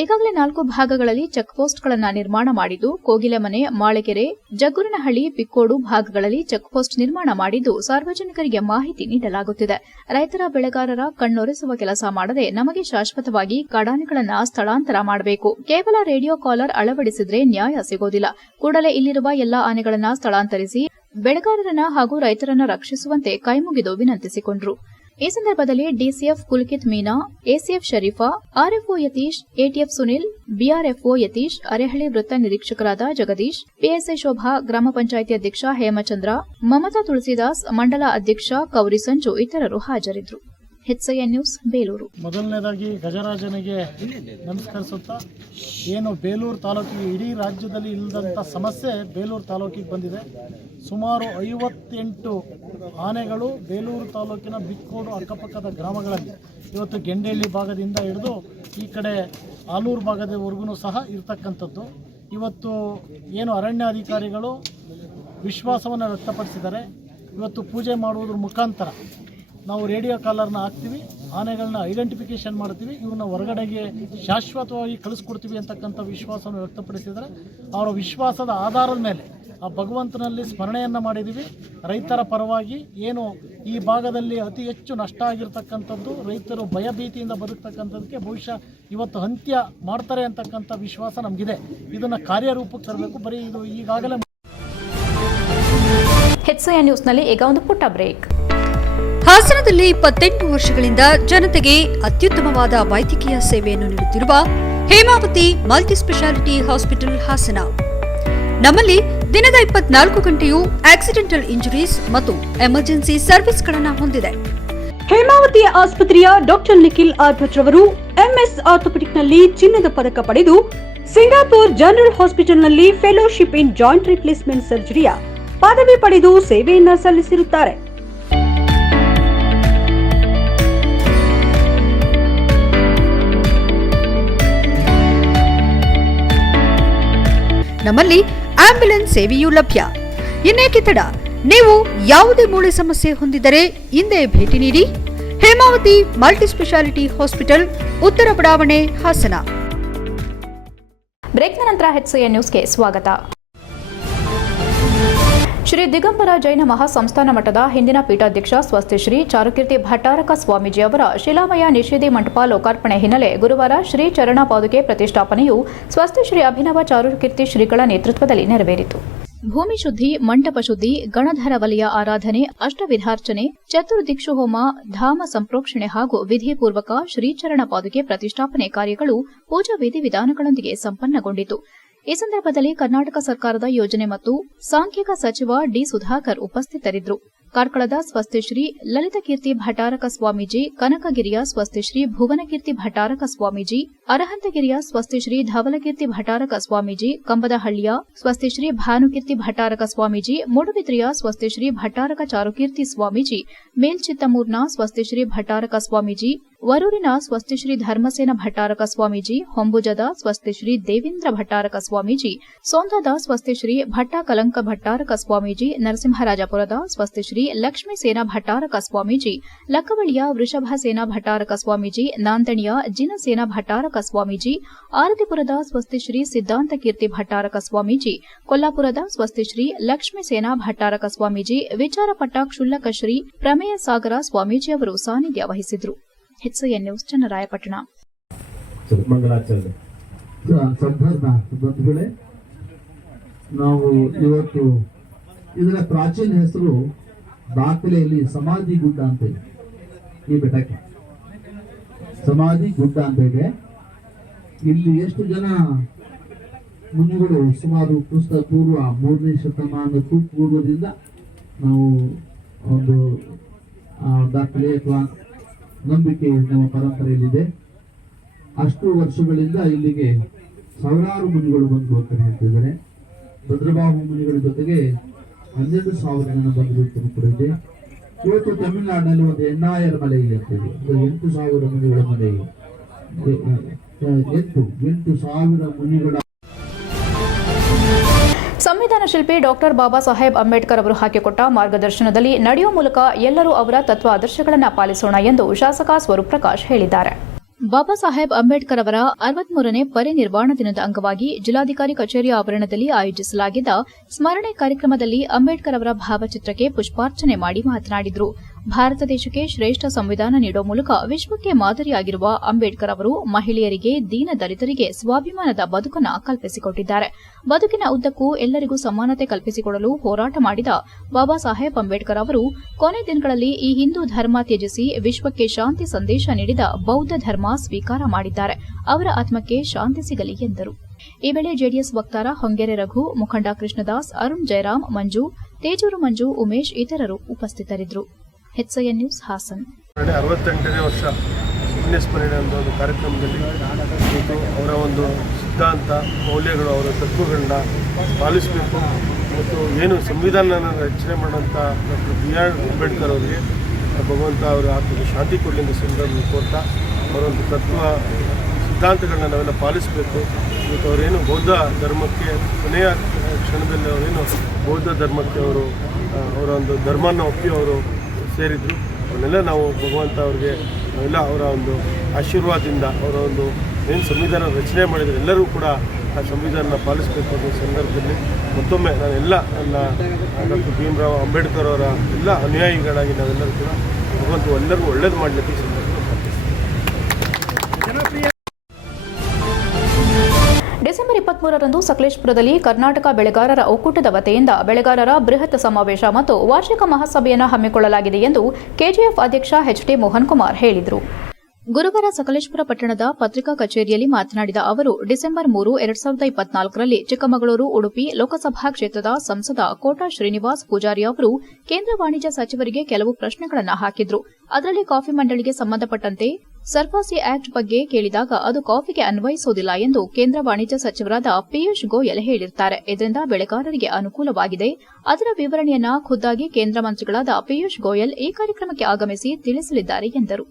ಈಗಾಗಲೇ 4 ಭಾಗಗಳಲ್ಲಿ ಚೆಕ್ಪೋಸ್ಟ್ಗಳನ್ನು ನಿರ್ಮಾಣ ಮಾಡಿದ್ದು, ಕೋಗಿಲೆಮನೆ, ಮಾಳೆಕೆರೆ, ಜಗ್ಗುರನಹಳ್ಳಿ, ಪಿಕ್ಕೋಡು ಭಾಗಗಳಲ್ಲಿ ಚೆಕ್ಪೋಸ್ಟ್ ನಿರ್ಮಾಣ ಮಾಡಿದ್ದು, ಸಾರ್ವಜನಿಕರಿಗೆ ಮಾಹಿತಿ ನೀಡಲಾಗುತ್ತಿದೆ. ರೈತರ, ಬೆಳೆಗಾರರ ಕಣ್ಣೊರೆಸುವ ಕೆಲಸ ಮಾಡದೆ ನಮಗೆ ಶಾಶ್ವತವಾಗಿ ಕಾಡಾನೆಗಳನ್ನು ಸ್ಥಳಾಂತರ ಮಾಡಬೇಕು. ಕೇವಲ ರೇಡಿಯೋ ಕಾಲರ್ ಅಳವಡಿಸಿದ್ರೆ ನ್ಯಾಯ ಸಿಗೋದಿಲ್ಲ. ಕೂಡಲೇ ಇಲ್ಲಿರುವ ಎಲ್ಲಾ ಆನೆಗಳನ್ನು ಸ್ಥಳಾಂತರಿಸಿ ಬೆಳೆಗಾರರನ್ನ ಹಾಗೂ ರೈತರನ್ನ ರಕ್ಷಿಸುವಂತೆ ಕೈಮುಗಿದು ವಿನಂತಿಸಿಕೊಂಡರು. ಈ ಸಂದರ್ಭದಲ್ಲಿ DCF Kulkit Meena, ACF Sharifa, RFO Yathish, ATF Sunil, BRFO Yathish, Arehalli ವೃತ್ತ ನಿರೀಕ್ಷಕರಾದ ಜಗದೀಶ್, ಪಿಎಸ್ಐ ಶೋಭಾ, ಗ್ರಾಮ ಪಂಚಾಯಿತಿ ಅಧ್ಯಕ್ಷ ಹೇಮಚಂದ್ರ, ಮಮತಾ ತುಳಸಿದಾಸ್, ಮಂಡಲ ಅಧ್ಯಕ್ಷ ಕೌರಿ ಸಂಜು ಇತರರು ಹಾಜರಿದ್ದರು. HCN news, Belur. ಮೊದಲನೇದಾಗಿ ಗಜರಾಜನಿಗೆ ನಮಸ್ಕರಿಸುತ್ತಾ, ಏನು ಬೇಲೂರು ತಾಲೂಕಿಗೆ ಇಡೀ ರಾಜ್ಯದಲ್ಲಿ ಇಲ್ಲದಂಥ ಸಮಸ್ಯೆ ಬೇಲೂರು ತಾಲೂಕಿಗೆ ಬಂದಿದೆ. ಸುಮಾರು 58 ಆನೆಗಳು ಬೇಲೂರು ತಾಲೂಕಿನ ಬಿಕ್ಕೋಡು ಅಕ್ಕಪಕ್ಕದ ಗ್ರಾಮಗಳಲ್ಲಿ, ಇವತ್ತು ಗೆಂಡೇಹಳ್ಳಿ ಭಾಗದಿಂದ ಹಿಡಿದು ಈ ಕಡೆ ಆಲೂರು ಭಾಗದವರೆಗೂ ಸಹ ಇರತಕ್ಕಂಥದ್ದು. ಇವತ್ತು ಏನು ಅರಣ್ಯ ಅಧಿಕಾರಿಗಳು ವಿಶ್ವಾಸವನ್ನು ವ್ಯಕ್ತಪಡಿಸಿದ್ದಾರೆ. ಇವತ್ತು ಪೂಜೆ ಮಾಡುವುದ್ರ ಮುಖಾಂತರ ನಾವು ರೇಡಿಯೋ ಕಾಲರ್ನ ಹಾಕ್ತೀವಿ, ಆನೆಗಳನ್ನ ಐಡೆಂಟಿಫಿಕೇಶನ್ ಮಾಡ್ತೀವಿ, ಇವನ್ನ ಹೊರಗಡೆಗೆ ಶಾಶ್ವತವಾಗಿ ಕಳಿಸ್ಕೊಡ್ತೀವಿ ಅಂತಕ್ಕಂಥ ವಿಶ್ವಾಸವನ್ನು ವ್ಯಕ್ತಪಡಿಸಿದ್ದಾರೆ. ಅವರ ವಿಶ್ವಾಸದ ಆಧಾರದ ಮೇಲೆ ಆ ಭಗವಂತನಲ್ಲಿ ಸ್ಮರಣೆಯನ್ನು ಮಾಡಿದ್ದೀವಿ. ರೈತರ ಪರವಾಗಿ ಏನು ಈ ಭಾಗದಲ್ಲಿ ಅತಿ ಹೆಚ್ಚು ನಷ್ಟ ಆಗಿರ್ತಕ್ಕಂಥದ್ದು, ರೈತರು ಭಯಭೀತಿಯಿಂದ ಬದುಕ್ತಕ್ಕಂಥದ್ದಕ್ಕೆ ಬಹುಶಃ ಇವತ್ತು ಅಂತ್ಯ ಮಾಡ್ತಾರೆ ಅಂತಕ್ಕಂಥ ವಿಶ್ವಾಸ ನಮಗಿದೆ. ಇದನ್ನು ಕಾರ್ಯರೂಪಕ್ಕೆ ತರಬೇಕು. ಬರೀ ಇದು ಈಗಾಗಲೇ. HCN ನ್ಯೂಸ್ನಲ್ಲಿ ಈಗ ಒಂದು ಪುಟ್ಟ ಬ್ರೇಕ್. ಹಾಸನದಲ್ಲಿ 28 ವರ್ಷಗಳಿಂದ ಜನತೆಗೆ ಅತ್ಯುತ್ತಮವಾದ ವೈದ್ಯಕೀಯ ಸೇವೆಯನ್ನು ನೀಡುತ್ತಿರುವ ಹೇಮಾವತಿ ಮಲ್ಟಿಸ್ಪೆಷಾಲಿಟಿ ಹಾಸ್ಪಿಟಲ್ ಹಾಸನ. ನಮ್ಮಲ್ಲಿ ದಿನದ 24 ಗಂಟೆಯೂ ಆಕ್ಸಿಡೆಂಟಲ್ ಇಂಜುರೀಸ್ ಮತ್ತು ಎಮರ್ಜೆನ್ಸಿ ಸರ್ವಿಸ್ಗಳನ್ನು ಹೊಂದಿದೆ. ಹೇಮಾವತಿ ಆಸ್ಪತ್ರೆಯ ಡಾಕ್ಟರ್ ನಿಖಿಲ್ ಆರ್ಭಟ್ ರವರು ಎಂಎಸ್ ಆರ್ಥೋಪೆಡಿಕ್ನಲ್ಲಿ ಚಿನ್ನದ ಪದಕ ಪಡೆದು ಸಿಂಗಾಪುರ್ ಜನರಲ್ ಹಾಸ್ಪಿಟಲ್ನಲ್ಲಿ ಫೆಲೋಶಿಪ್ ಇನ್ ಜಾಯಿಂಟ್ ರಿಪ್ಲೇಸ್ಮೆಂಟ್ ಸರ್ಜರಿಯ ಪದವಿ ಪಡೆದು ಸೇವೆಯನ್ನ ಸಲ್ಲಿಸಿರುತ್ತಾರೆ. ನಮ್ಮಲ್ಲಿ ಆಂಬ್ಯುಲೆನ್ಸ್ ಸೇವೆಯೂ ಲಭ್ಯ. ಇನ್ನೇಕೆ ತಡ? ನೀವು ಯಾವುದೇ ಮೂಳೆ ಸಮಸ್ಯೆ ಹೊಂದಿದ್ದರೆ ಹಿಂದೆ ಭೇಟಿ ನೀಡಿ. ಹೇಮಾವತಿ ಮಲ್ಟಿಸ್ಪೆಷಾಲಿಟಿ ಹಾಸ್ಪಿಟಲ್, ಉತ್ತರ ಬಡಾವಣೆ, ಹಾಸನ. ಬ್ರೇಕ್ನ ನಂತರ HCN ನ್ಯೂಸ್ಗೆ ಸ್ವಾಗತ. ಶ್ರೀ ದಿಗಂಬರ ಜೈನ ಮಹಾಸಂಸ್ಥಾನ ಮಠದ ಹಿಂದಿನ ಪೀಠಾಧ್ಯಕ್ಷ ಸ್ವಸ್ತಿ ಶ್ರೀ ಚಾರುಕೀರ್ತಿ ಭಟ್ಟಾರಕ ಸ್ವಾಮೀಜಿ ಅವರ ಶಿಲಾಮಯ ನಿಷೇಧಿ ಮಂಟಪ ಲೋಕಾರ್ಪಣೆ ಹಿನ್ನೆಲೆ ಗುರುವಾರ ಶ್ರೀ ಚರಣ ಪಾದುಕೆ ಪ್ರತಿಷ್ಠಾಪನೆಯು ಸ್ವಸ್ತಿ ಶ್ರೀ ಅಭಿನವ ಚಾರುಕೀರ್ತಿ ಶ್ರೀಗಳ ನೇತೃತ್ವದಲ್ಲಿ ನೆರವೇರಿತು. ಭೂಮಿ ಶುದ್ಧಿ, ಮಂಟಪ ಶುದ್ಧಿ, ಗಣಧರ ವಲಯ ಆರಾಧನೆ, ಅಷ್ಟವಿಧಾರ್ಚನೆ, ಚತುರ್ದಿಕ್ಷು ಹೋಮ, ಧಾಮ ಸಂಪ್ರೋಕ್ಷಣೆ ಹಾಗೂ ವಿಧಿಪೂರ್ವಕ ಶ್ರೀಚರಣ ಪಾದುಕೆ ಪ್ರತಿಷ್ಠಾಪನೆ ಕಾರ್ಯಗಳು ಪೂಜಾ ವಿಧಿವಿಧಾನಗಳೊಂದಿಗೆ ಸಂಪನ್ನಗೊಂಡಿತು. ಈ ಸಂದರ್ಭದಲ್ಲಿ ಕರ್ನಾಟಕ ಸರ್ಕಾರದ ಯೋಜನೆ ಮತ್ತು ಸಾಂಖ್ಯಿಕ ಸಚಿವ ಡಿ. ಸುಧಾಕರ್ ಉಪಸ್ಥಿತರಿದ್ದರು. ಕಾರ್ಕಳದ ಸ್ವಸ್ತಿ ಶ್ರೀ ಲಲಿತಕೀರ್ತಿ ಭಟ್ಟಾರಕ ಸ್ವಾಮೀಜಿ, ಕನಕಗಿರಿಯ ಸ್ವಸ್ತಿ ಶ್ರೀ ಭುವನಕೀರ್ತಿ ಭಟ್ಟಾರಕ ಸ್ವಾಮೀಜಿ, ಅರಹಂತಗಿರಿಯ ಸ್ವಸ್ತಿ ಶ್ರೀ ಧವಲಕೀರ್ತಿ ಭಟ್ಟಾರಕ ಸ್ವಾಮೀಜಿ, ಕಂಬದಹಳ್ಳಿಯ ಸ್ವಸ್ತಿ ಶ್ರೀ ಭಾನುಕೀರ್ತಿ ಭಟ್ಟಾರಕ ಸ್ವಾಮೀಜಿ, ಮೂಡುಬಿದ್ರಿಯ ಸ್ವಸ್ತಿ ಶ್ರೀ ಭಟ್ಟಾರಕ ಚಾರುಕೀರ್ತಿ ಸ್ವಾಮೀಜಿ, ಮೇಲ್ಚಿತ್ತಮೂರ್ನ ಸ್ವಸ್ತಿ ಶ್ರೀ ಭಟ್ಟಾರಕ ಸ್ವಾಮೀಜಿ, ವರೂರಿನ ಸ್ವಸ್ತಿ ಶ್ರೀ ಧರ್ಮಸೇನ ಭಟ್ಟಾರಕ ಸ್ವಾಮೀಜಿ, ಹೊಂಬುಜದ ಸ್ವಸ್ತಿ ಶ್ರೀ ದೇವೇಂದ್ರ ಭಟ್ಟಾರಕ ಸ್ವಾಮೀಜಿ, ಸೋಂದದ ಸ್ವಸ್ತಿ ಶ್ರೀ ಭಟ್ಟ ಕಲಂಕ ಭಟ್ಟಾರಕ ಸ್ವಾಮೀಜಿ, ನರಸಿಂಹರಾಜಪುರದ ಸ್ವಸ್ತಿ ಶ್ರೀ ಲಕ್ಷ್ಮೀ ಸೇನಾ ಭಟ್ಟಾರಕ ಸ್ವಾಮೀಜಿ, ಲಕ್ಕವಳಿಯ ವೃಷಭ ಸೇನಾ ಭಟ್ಟಾರಕ ಸ್ವಾಮೀಜಿ, ನಾಂದಣಿಯ ಜಿನಸೇನಾ ಭಟ್ಟಾರಕ ಸ್ವಾಮೀಜಿ, ಆರತಿಪುರದ ಸ್ವಸ್ತಿ ಶ್ರೀ ಸಿದ್ದಾಂತ ಕೀರ್ತಿ ಭಟ್ಟಾರಕ ಸ್ವಾಮೀಜಿ, ಕೊಲ್ಲಾಪುರದ ಸ್ವಸ್ತಿ ಶ್ರೀ ಲಕ್ಷ್ಮೀ ಸೇನಾ ಭಟ್ಟಾರಕ ಸ್ವಾಮೀಜಿ, ವಿಚಾರಪಟ್ಟ ಕ್ಷುಲ್ಲಕ ಶ್ರೀ ಪ್ರಮೇಯ ಸಾಗರ ಸ್ವಾಮೀಜಿ ಅವರು ಸಾನ್ನಿಧ್ಯ ವಹಿಸಿದ್ರು. HCN news Channarayapatna. ಬಂಧುಗಳೇ, ನಾವು ಇವತ್ತು ಇದರ ಪ್ರಾಚೀನ ಹೆಸರು ದಾಖಲೆಯಲ್ಲಿ ಸಮಾಧಿ ಗುಡ್ಡ ಅಂತ ಇದೆ. ಈ ಬೆಟ್ಟಕ್ಕೆ ಸಮಾಧಿ ಗುಡ್ಡ ಅಂತ ಇದೆ. ಇಲ್ಲಿ ಎಷ್ಟು ಜನ ಮುನಿಗಳು ಸುಮಾರು ಕ್ರಿಸ್ತ ಪೂರ್ವ 3ನೇ ಶತಮಾನಕ್ಕೂ ಪೂರ್ವದಿಂದ ನಾವು ಒಂದು ದಾಖಲೆ ಅಥವಾ ನಂಬಿಕೆ ನಮ್ಮ ಪರಂಪರೆಯಲ್ಲಿದೆ. ಅಷ್ಟು ವರ್ಷಗಳಿಂದ ಇಲ್ಲಿಗೆ ಸಾವಿರಾರು ಮುನಿಗಳು ಬಂದು ಹೋಗ್ತಾರೆ ಅಂತಿದ್ದಾರೆ. ಭದ್ರಬಾಹು ಮುನಿಗಳ ಜೊತೆಗೆ 12,000 ಜನ ಬಂದಿರುವುದು ಕೂಡ ಇದೆ. ಇವತ್ತು ತಮಿಳುನಾಡಿನಲ್ಲಿ ಒಂದು ಎಣ್ಣಾಯರ ಮಲೆ ಇದೆ ಅಂತ ಇದೆ. 8,000 ಮುನಿಗಳ ಮಲೆ ಇದೆ. 8,000 ಮುನಿಗಳ. ಸಂವಿಧಾನ ಶಿಲ್ಪಿ ಡಾಕ್ಟರ್ ಬಾಬಾ ಸಾಹೇಬ್ ಅಂಬೇಡ್ಕರ್ ಅವರು ಹಾಕಿಕೊಟ್ಟ ಮಾರ್ಗದರ್ಶನದಲ್ಲಿ ನಡೆಯುವ ಮೂಲಕ ಎಲ್ಲರೂ ಅವರ ತತ್ವ ಆದರ್ಶಗಳನ್ನು ಪಾಲಿಸೋಣ ಎಂದು ಶಾಸಕ ಸ್ವರೂಪ್ ಪ್ರಕಾಶ್ ಹೇಳಿದ್ದಾರೆ. ಬಾಬಾ ಸಾಹೇಬ್ ಅಂಬೇಡ್ಕರ್ ಅವರ 63ನೇ ಪರಿನಿರ್ವಾಣ ದಿನದ ಅಂಗವಾಗಿ ಜಿಲ್ಲಾಧಿಕಾರಿ ಕಚೇರಿ ಆವರಣದಲ್ಲಿ ಆಯೋಜಿಸಲಾಗಿದ್ದ ಸ್ಮರಣೆ ಕಾರ್ಯಕ್ರಮದಲ್ಲಿ ಅಂಬೇಡ್ಕರ್ ಅವರ ಭಾವಚಿತ್ರಕ್ಕೆ ಪುಷ್ಪಾರ್ಚನೆ ಮಾಡಿ ಮಾತನಾಡಿದರು. ಭಾರತ ದೇಶಕ್ಕೆ ಶ್ರೇಷ್ಠ ಸಂವಿಧಾನ ನೀಡುವ ಮೂಲಕ ವಿಶ್ವಕ್ಕೆ ಮಾದರಿಯಾಗಿರುವ ಅಂಬೇಡ್ಕರ್ ಅವರು ಮಹಿಳೆಯರಿಗೆ, ದೀನ ದಲಿತರಿಗೆ ಸ್ವಾಭಿಮಾನದ ಬದುಕನ್ನು ಕಲ್ಪಿಸಿಕೊಟ್ಟಿದ್ದಾರೆ. ಬದುಕಿನ ಉದ್ದಕ್ಕೂ ಎಲ್ಲರಿಗೂ ಸಮಾನತೆ ಕಲ್ಪಿಸಿಕೊಡಲು ಹೋರಾಟ ಮಾಡಿದ ಬಾಬಾ ಸಾಹೇಬ್ ಅಂಬೇಡ್ಕರ್ ಅವರು ಕೊನೆ ದಿನಗಳಲ್ಲಿ ಈ ಹಿಂದೂ ಧರ್ಮ ತ್ಯಜಿಸಿ ವಿಶ್ವಕ್ಕೆ ಶಾಂತಿ ಸಂದೇಶ ನೀಡಿದ ಬೌದ್ಧ ಧರ್ಮ ಸ್ವೀಕಾರ ಮಾಡಿದ್ದಾರೆ. ಅವರ ಆತ್ಮಕ್ಕೆ ಶಾಂತಿ ಸಿಗಲಿ ಎಂದರು. ಈ ವೇಳೆ ಜೆಡಿಎಸ್ ವಕ್ತಾರ ಹೊಂಗೆರೆ ರಘು, ಮುಖಂಡ ಕೃಷ್ಣದಾಸ್, ಅರುಣ್ ಜಯರಾಮ್, ಮಂಜು, ತೇಜೂರು ಮಂಜು, ಉಮೇಶ್ ಇತರರು ಉಪಸ್ಥಿತರಿದ್ದರು. HCN news Haasan. 68ನೇ ವರ್ಷ ಪುಣ್ಯಸ್ಮರಣೆ ಅನ್ನೋ ಒಂದು ಕಾರ್ಯಕ್ರಮದಲ್ಲಿ ಅವರ ಒಂದು ಸಿದ್ಧಾಂತ, ಮೌಲ್ಯಗಳು, ಅವರ ತತ್ವಗಳನ್ನ ಪಾಲಿಸಬೇಕು ಮತ್ತು ಏನು ಸಂವಿಧಾನ ರಚನೆ ಮಾಡೋಂಥ ಡಾಕ್ಟರ್ BR ಅಂಬೇಡ್ಕರ್ ಅವರಿಗೆ ಭಗವಂತ ಅವರ ಆತ್ಮಕ್ಕೆ ಶಾಂತಿ ಕೊಡಲಿ ಅಂತ ಸಂದರ್ಭದಲ್ಲಿ ಕೋರ್ತಾ ಅವರೊಂದು ತತ್ವ ಸಿದ್ಧಾಂತಗಳನ್ನ ನಾವೆಲ್ಲ ಪಾಲಿಸಬೇಕು. ಇವತ್ತು ಅವರೇನು ಬೌದ್ಧ ಧರ್ಮಕ್ಕೆ ಕೊನೆಯ ಕ್ಷಣದಲ್ಲಿ ಅವರೇನು ಬೌದ್ಧ ಧರ್ಮಕ್ಕೆ ಅವರ ಒಂದು ಧರ್ಮನ ಒಪ್ಪಿ ಅವರು ಸೇರಿದ್ರು. ಅವನ್ನೆಲ್ಲ ನಾವು ಭಗವಂತ ಅವ್ರಿಗೆ ನಾವೆಲ್ಲ ಅವರ ಒಂದು ಆಶೀರ್ವಾದದಿಂದ ಅವರ ಒಂದು ಏನು ಸಂವಿಧಾನ ರಚನೆ ಮಾಡಿದರೆ ಎಲ್ಲರೂ ಕೂಡ ಆ ಸಂವಿಧಾನ ಪಾಲಿಸಬೇಕು ಅನ್ನೋ ಸಂದರ್ಭದಲ್ಲಿ ಮತ್ತೊಮ್ಮೆ ನಾನೆಲ್ಲ ನನ್ನ ಡಾಕ್ಟರ್ ಭೀಮರಾವ್ ಅಂಬೇಡ್ಕರ್ ಅವರ ಎಲ್ಲ ಅನುಯಾಯಿಗಳಾಗಿ ನಾವೆಲ್ಲರೂ ಕೂಡ ಭಗವಂತ ಎಲ್ಲರಿಗೂ ಒಳ್ಳೇದು ಮಾಡಲಿಕ್ಕೆ ಈ ಸಂದರ್ಭದಲ್ಲಿ ಡಿಸೆಂಬರ್ 23ರಂದು ಸಕಲೇಶಪುರದಲ್ಲಿ ಕರ್ನಾಟಕ ಬೆಳೆಗಾರರ ಒಕ್ಕೂಟದ ವತಿಯಿಂದ ಬೆಳೆಗಾರರ ಬೃಹತ್ ಸಮಾವೇಶ ಮತ್ತು ವಾರ್ಷಿಕ ಮಹಾಸಭೆಯನ್ನು ಹಮ್ಮಿಕೊಳ್ಳಲಾಗಿದೆ ಎಂದು ಕೆಜಿಎಫ್ ಅಧ್ಯಕ್ಷ HT ಮೋಹನ್ ಕುಮಾರ್ ಹೇಳಿದರು. ಗುರುವಾರ ಸಕಲೇಶಪುರ ಪಟ್ಟಣದ ಪತ್ರಿಕಾ ಕಚೇರಿಯಲ್ಲಿ ಮಾತನಾಡಿದ ಅವರು, ಡಿಸೆಂಬರ್ 3, 2024ರಲ್ಲಿ ಚಿಕ್ಕಮಗಳೂರು, ಉಡುಪಿ ಲೋಕಸಭಾ ಕ್ಷೇತ್ರದ ಸಂಸದ ಕೋಟಾ ಶ್ರೀನಿವಾಸ್ ಪೂಜಾರಿ ಅವರು ಕೇಂದ್ರ ವಾಣಿಜ್ಯ ಸಚಿವರಿಗೆ ಕೆಲವು ಪ್ರಶ್ನೆಗಳನ್ನು ಹಾಕಿದ್ರು. ಅದರಲ್ಲಿ ಕಾಫಿ ಮಂಡಳಿಗೆ ಸಂಬಂಧಪಟ್ಟಂತೆ ಸರ್ಫಾಸಿ ಆಕ್ಟ್ ಬಗ್ಗೆ ಕೇಳಿದಾಗ ಅದು ಕಾಫಿಗೆ ಅನ್ವಯಿಸುವುದಿಲ್ಲ ಎಂದು ಕೇಂದ್ರ ವಾಣಿಜ್ಯ ಸಚಿವರಾದ ಪಿಯೂಷ್ ಗೋಯಲ್ ಹೇಳಿರುತ್ತಾರೆ. ಇದರಿಂದ ಬೆಳೆಗಾರರಿಗೆ ಅನುಕೂಲವಾಗಿದೆ. ಅದರ ವಿವರಣೆಯನ್ನ ಖುದ್ದಾಗಿ ಕೇಂದ್ರ ಮಂತ್ರಿಗಳಾದ ಪಿಯೂಷ್ ಗೋಯಲ್ ಈ ಕಾರ್ಯಕ್ರಮಕ್ಕೆ ಆಗಮಿಸಿ ತಿಳಿಸಲಿದ್ದಾರೆ ಎಂದರು.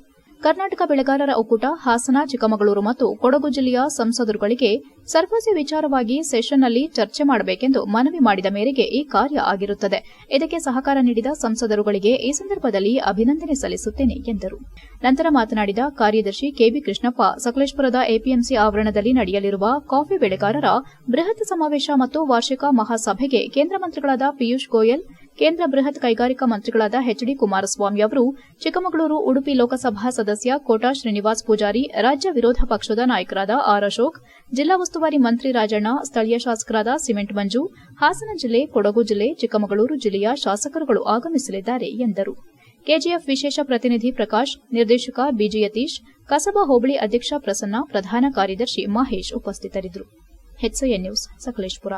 ಕರ್ನಾಟಕ ಬೆಳೆಗಾರರ ಒಕ್ಕೂಟ ಹಾಸನ, ಚಿಕ್ಕಮಗಳೂರು ಮತ್ತು ಕೊಡಗು ಜಿಲ್ಲೆಯ ಸಂಸದರುಗಳಿಗೆ ಸರ್ಫಸಿ ವಿಚಾರವಾಗಿ ಸೆಷನ್ನಲ್ಲಿ ಚರ್ಚೆ ಮಾಡಬೇಕೆಂದು ಮನವಿ ಮಾಡಿದ ಮೇರೆಗೆ ಈ ಕಾರ್ಯ ಆಗಿರುತ್ತದೆ. ಇದಕ್ಕೆ ಸಹಕಾರ ನೀಡಿದ ಸಂಸದರುಗಳಿಗೆ ಈ ಸಂದರ್ಭದಲ್ಲಿ ಅಭಿನಂದನೆ ಸಲ್ಲಿಸುತ್ತೇನೆ ಎಂದರು. ನಂತರ ಮಾತನಾಡಿದ ಕಾರ್ಯದರ್ಶಿ ಕೆಬಿ ಕೃಷ್ಣಪ್ಪ, ಸಕಲೇಶಪುರದ ಎಪಿಎಂಸಿ ಆವರಣದಲ್ಲಿ ನಡೆಯಲಿರುವ ಕಾಫಿ ಬೆಳೆಗಾರರ ಬೃಹತ್ ಸಮಾವೇಶ ಮತ್ತು ವಾರ್ಷಿಕ ಮಹಾಸಭೆಗೆ ಕೇಂದ್ರ ಮಂತ್ರಿಗಳಾದ ಪಿಯೂಷ್ ಗೋಯಲ್, ಕೇಂದ್ರ ಬೃಹತ್ ಕೈಗಾರಿಕಾ ಮಂತ್ರಿಗಳಾದ ಎಚ್ಡಿ ಕುಮಾರಸ್ವಾಮಿ ಅವರು, ಚಿಕ್ಕಮಗಳೂರು, ಉಡುಪಿ ಲೋಕಸಭಾ ಸದಸ್ಯ ಕೋಟಾ ಶ್ರೀನಿವಾಸ್ ಪೂಜಾರಿ, ರಾಜ್ಯ ವಿರೋಧ ಪಕ್ಷದ ನಾಯಕರಾದ ಆರ್ ಅಶೋಕ್, ಜಿಲ್ಲಾ ಉಸ್ತುವಾರಿ ಮಂತ್ರಿ ರಾಜಣ್ಣ, ಸ್ಥಳೀಯ ಶಾಸಕರಾದ ಸಿಮೆಂಟ್ ಮಂಜು, ಹಾಸನ ಜಿಲ್ಲೆ, ಕೊಡಗು ಜಿಲ್ಲೆ, ಚಿಕ್ಕಮಗಳೂರು ಜಿಲ್ಲೆಯ ಶಾಸಕರುಗಳು ಆಗಮಿಸಲಿದ್ದಾರೆ ಎಂದರು. ಕೆಜಿಎಫ್ ವಿಶೇಷ ಪ್ರತಿನಿಧಿ ಪ್ರಕಾಶ್, ನಿರ್ದೇಶಕ ಬಿಜಿ ಯತೀಶ್, ಕಸಬಾ ಹೋಬಳಿ ಅಧ್ಯಕ್ಷ ಪ್ರಸನ್ನ, ಪ್ರಧಾನ ಕಾರ್ಯದರ್ಶಿ ಮಹೇಶ್ ಉಪಸ್ಥಿತರಿದ್ದರು. HCN news, Sakleshpur.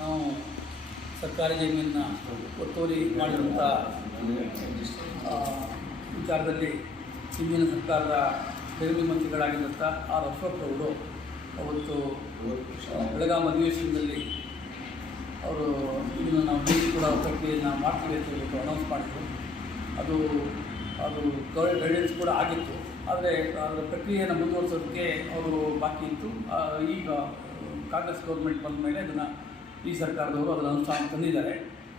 ನಾವು ಸರ್ಕಾರಿ ಜಮೀನನ್ನ ಒತ್ತುವರಿ ಮಾಡಿರುವಂಥ ವಿಚಾರದಲ್ಲಿ ಹಿಂದಿನ ಸರ್ಕಾರದ ರೆವಿನ್ಯೂ ಮಂತ್ರಿಗಳಾಗಿದ್ದಂಥ ಆರ್ ಅಶೋಕ್ ಅವರು ಅವತ್ತು ಬೆಳಗಾವಿ ಅಧಿವೇಶನದಲ್ಲಿ ಅವರು ಇದನ್ನು ನಾವು ಕೂಡ ಪ್ರಕ್ರಿಯೆಯನ್ನು ಮಾಡ್ತೀವಿ ಅಂತ ಹೇಳ್ಬಿಟ್ಟು ಅನೌನ್ಸ್ ಮಾಡಿದರು. ಅದು ಗೈಡೆನ್ಸ್ ಕೂಡ ಆಗಿತ್ತು. ಆದರೆ ಅದರ ಪ್ರಕ್ರಿಯೆಯನ್ನು ಮುಂದುವರಿಸೋದಕ್ಕೆ ಅವರು ಬಾಕಿ ಇತ್ತು. ಈಗ ಕಾಂಗ್ರೆಸ್ ಗೌರ್ಮೆಂಟ್ ಬಂದ ಮೇಲೆ ಅದನ್ನು ಈ ಸರ್ಕಾರದವರು ಅದನ್ನು ಅನುಷ್ಠಾನ ತಂದಿದ್ದಾರೆ.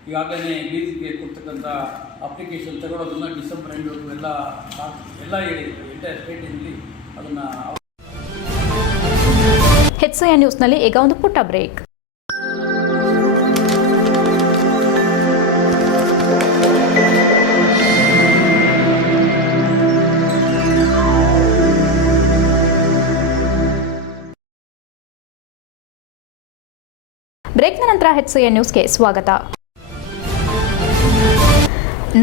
ಈಗಾಗಲೇ ಲೀಸ್ಗೆ ಕೊಡ್ತಕ್ಕಂಥ ಅಪ್ಲಿಕೇಶನ್ ತಗೊಳ್ಳೋದನ್ನು ಡಿಸೆಂಬರ್ ಎಂಡ್ವರೆಗೂ ಎಲ್ಲ ಏರಿಯಾಗಳು ಎಂಟೈರ್ ಸ್ಟೇಟಿನಲ್ಲಿ ಅದನ್ನು. HCN ನ್ಯೂಸ್ನಲ್ಲಿ ಈಗ ಒಂದು ಪುಟ್ಟ ಬ್ರೇಕ್. ಬ್ರೇಕ್ನ ನಂತರ HCN ನ್ಯೂಸ್ಗೆ ಸ್ವಾಗತ.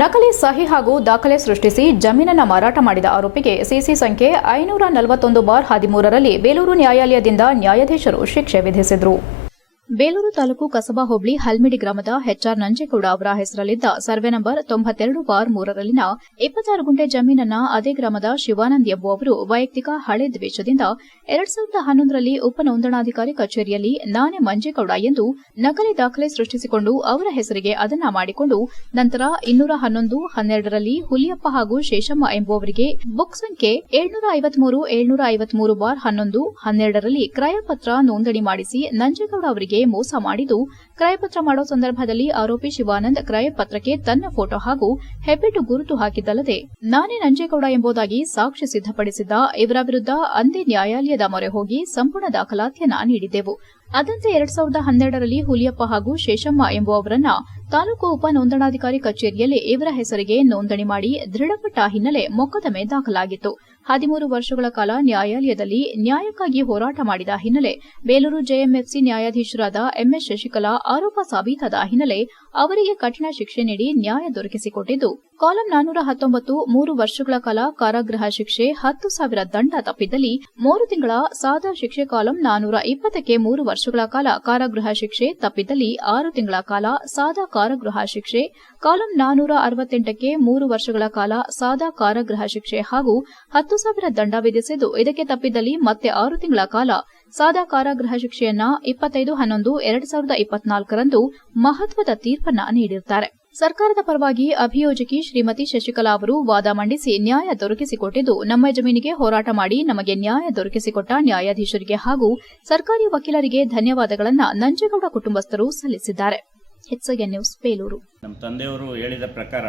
ನಕಲಿ ಸಹಿ ಹಾಗೂ ದಾಖಲೆ ಸೃಷ್ಟಿಸಿ ಜಮೀನನ್ನು ಮಾರಾಟ ಮಾಡಿದ ಆರೋಪಿಗೆ ಸಿಸಿ ಸಂಖ್ಯೆ 541/13ರಲ್ಲಿ ಬೇಲೂರು ನ್ಯಾಯಾಲಯದಿಂದ ನ್ಯಾಯಾಧೀಶರು ಶಿಕ್ಷೆ ವಿಧಿಸಿದರು. ಬೇಲೂರು ತಾಲೂಕು ಕಸಬಾ ಹೋಬಳಿ ಹಲ್ಮಿಡಿ ಗ್ರಾಮದ ಎಚ್ಆರ್ ನಂಜೇಗೌಡ ಅವರ ಹೆಸರಲ್ಲಿದ್ದ ಸರ್ವೆ ನಂಬರ್ 92/3ರಲ್ಲಿನ 26 ಗುಂಟೆ ಜಮೀನನ್ನ ಅದೇ ಗ್ರಾಮದ ಶಿವಾನಂದ್ ಎಂಬುವವರು ವೈಯಕ್ತಿಕ ಹಳೆ ದ್ವೇಷದಿಂದ 2011ರಲ್ಲಿ ಉಪನೋಂದಣಾಧಿಕಾರಿ ಕಚೇರಿಯಲ್ಲಿ ನಾನೇ ಮಂಜೇಗೌಡ ಎಂದು ನಕಲಿ ದಾಖಲೆ ಸೃಷ್ಟಿಸಿಕೊಂಡು ಅವರ ಹೆಸರಿಗೆ ಅದನ್ನ ಮಾಡಿಕೊಂಡು ನಂತರ 211/12ರಲ್ಲಿ ಹುಲಿಯಪ್ಪ ಹಾಗೂ ಶೇಷಮ್ಮ ಎಂಬುವವರಿಗೆ ಬುಕ್ ಸಂಖ್ಯೆ 753/11 12ರಲ್ಲಿ ಕ್ರಯಪತ್ರ ನೋಂದಣಿ ಮಾಡಿಸಿ ನಂಜೇಗೌಡ ಅವರಿಗೆ ಮೋಸ ಮಾಡಿದ್ದು, ಕ್ರಯಪತ್ರ ಮಾಡೋ ಸಂದರ್ಭದಲ್ಲಿ ಆರೋಪಿ ಶಿವಾನಂದ್ ಕ್ರಯಪತ್ರಕ್ಕೆ ತನ್ನ ಫೋಟೋ ಹಾಗೂ ಹೆಬ್ಬೆಟ್ಟು ಗುರುತು ಹಾಕಿದ್ದಲ್ಲದೆ ನಾನೇ ನಂಜೇಗೌಡ ಎಂಬುದಾಗಿ ಸಾಕ್ಷಿ ಸಿದ್ಧಪಡಿಸಿದ್ದ ಇವರ ವಿರುದ್ಧ ಅಂದೇ ನ್ಯಾಯಾಲಯದ ಮೊರೆ ಹೋಗಿ ಸಂಪೂರ್ಣ ದಾಖಲಾತಿಯನ್ನ ನೀಡಿದ್ದೆವು. ಅದಂತೆ 2012ರಲ್ಲಿ ಹುಲಿಯಪ್ಪ ಹಾಗೂ ಶೇಷಮ್ಮ ಎಂಬುವವರನ್ನ ತಾಲೂಕು ಉಪ ನೋಂದಣಾಧಿಕಾರಿ ಕಚೇರಿಯಲ್ಲಿ ಇವರ ಹೆಸರಿಗೆ ನೋಂದಣಿ ಮಾಡಿ ದೃಢಪಟ್ಟ ಹಿನ್ನೆಲೆ ಮೊಕದ್ದಮೆ ದಾಖಲಾಗಿತ್ತು. 13 ವರ್ಷಗಳ ಕಾಲ ನ್ಯಾಯಾಲಯದಲ್ಲಿ ನ್ಯಾಯಕ್ಕಾಗಿ ಹೋರಾಟ ಮಾಡಿದ ಹಿನ್ನೆಲೆ ಬೇಲೂರು ಜೆಎಂಎಫ್ಸಿ ನ್ಯಾಯಾಧೀಶರಾದ ಎಂಎಸ್ ಶಶಿಕಲಾ ಆರೋಪ ಸಾಬೀತಾದ ಹಿನ್ನೆಲೆ ಅವರಿಗೆ ಕಠಿಣ ಶಿಕ್ಷೆ ನೀಡಿ ನ್ಯಾಯ ದೊರಕಿಸಿಕೊಟ್ಟಿದ್ದು, ಕಾಲಂ 419 3 ವರ್ಷಗಳ ಕಾಲ ಕಾರಾಗೃಹ ಶಿಕ್ಷೆ, 10,000 ದಂಡ ತಪ್ಪಿದಲ್ಲಿ 3 ತಿಂಗಳ ಸಾದಾ ಶಿಕ್ಷೆ, ಕಾಲಂ 420ಕ್ಕೆ 3 ವರ್ಷಗಳ ಕಾಲ ಕಾರಾಗೃಹ ಶಿಕ್ಷೆ ತಪ್ಪಿದಲ್ಲಿ 6 ತಿಂಗಳ ಕಾಲ ಸಾದಾ ಕಾರಾಗೃಹ ಶಿಕ್ಷೆ, ಕಾಲಂ 468ಕ್ಕೆ 3 ವರ್ಷಗಳ ಕಾಲ ಸಾದಾ ಕಾರಾಗೃಹ ಶಿಕ್ಷೆ ಹಾಗೂ 10,000 ದಂಡ ವಿಧಿಸಿದ್ದು, ಇದಕ್ಕೆ ತಪ್ಪಿದಲ್ಲಿ ಮತ್ತೆ 6 ತಿಂಗಳ ಕಾಲ ಸಾದಾ ಕಾರಾಗೃಹ ಶಿಕ್ಷೆಯನ್ನ 25/11/2024ರಂದು ಮಹತ್ವದ ತೀರ್ಪನ್ನ ನೀಡಿರುತ್ತಾರೆ. ಸರ್ಕಾರದ ಪರವಾಗಿ ಅಭಿಯೋಜಕಿ ಶ್ರೀಮತಿ ಶಶಿಕಲಾ ಅವರು ವಾದ ಮಂಡಿಸಿ ನ್ಯಾಯ ದೊರಕಿಸಿಕೊಟ್ಟಿದ್ದು, ನಮ್ಮ ಜಮೀನಿಗೆ ಹೋರಾಟ ಮಾಡಿ ನಮಗೆ ನ್ಯಾಯ ದೊರಕಿಸಿಕೊಟ್ಟ ನ್ಯಾಯಾಧೀಶರಿಗೆ ಹಾಗೂ ಸರ್ಕಾರಿ ವಕೀಲರಿಗೆ ಧನ್ಯವಾದಗಳನ್ನು ನಂಜೇಗೌಡ ಕುಟುಂಬಸ್ಥರು ಸಲ್ಲಿಸಿದ್ದಾರೆ. HCN news, Belur. ನಮ್ಮ ತಂದೆಯವರು ಹೇಳಿದ ಪ್ರಕಾರ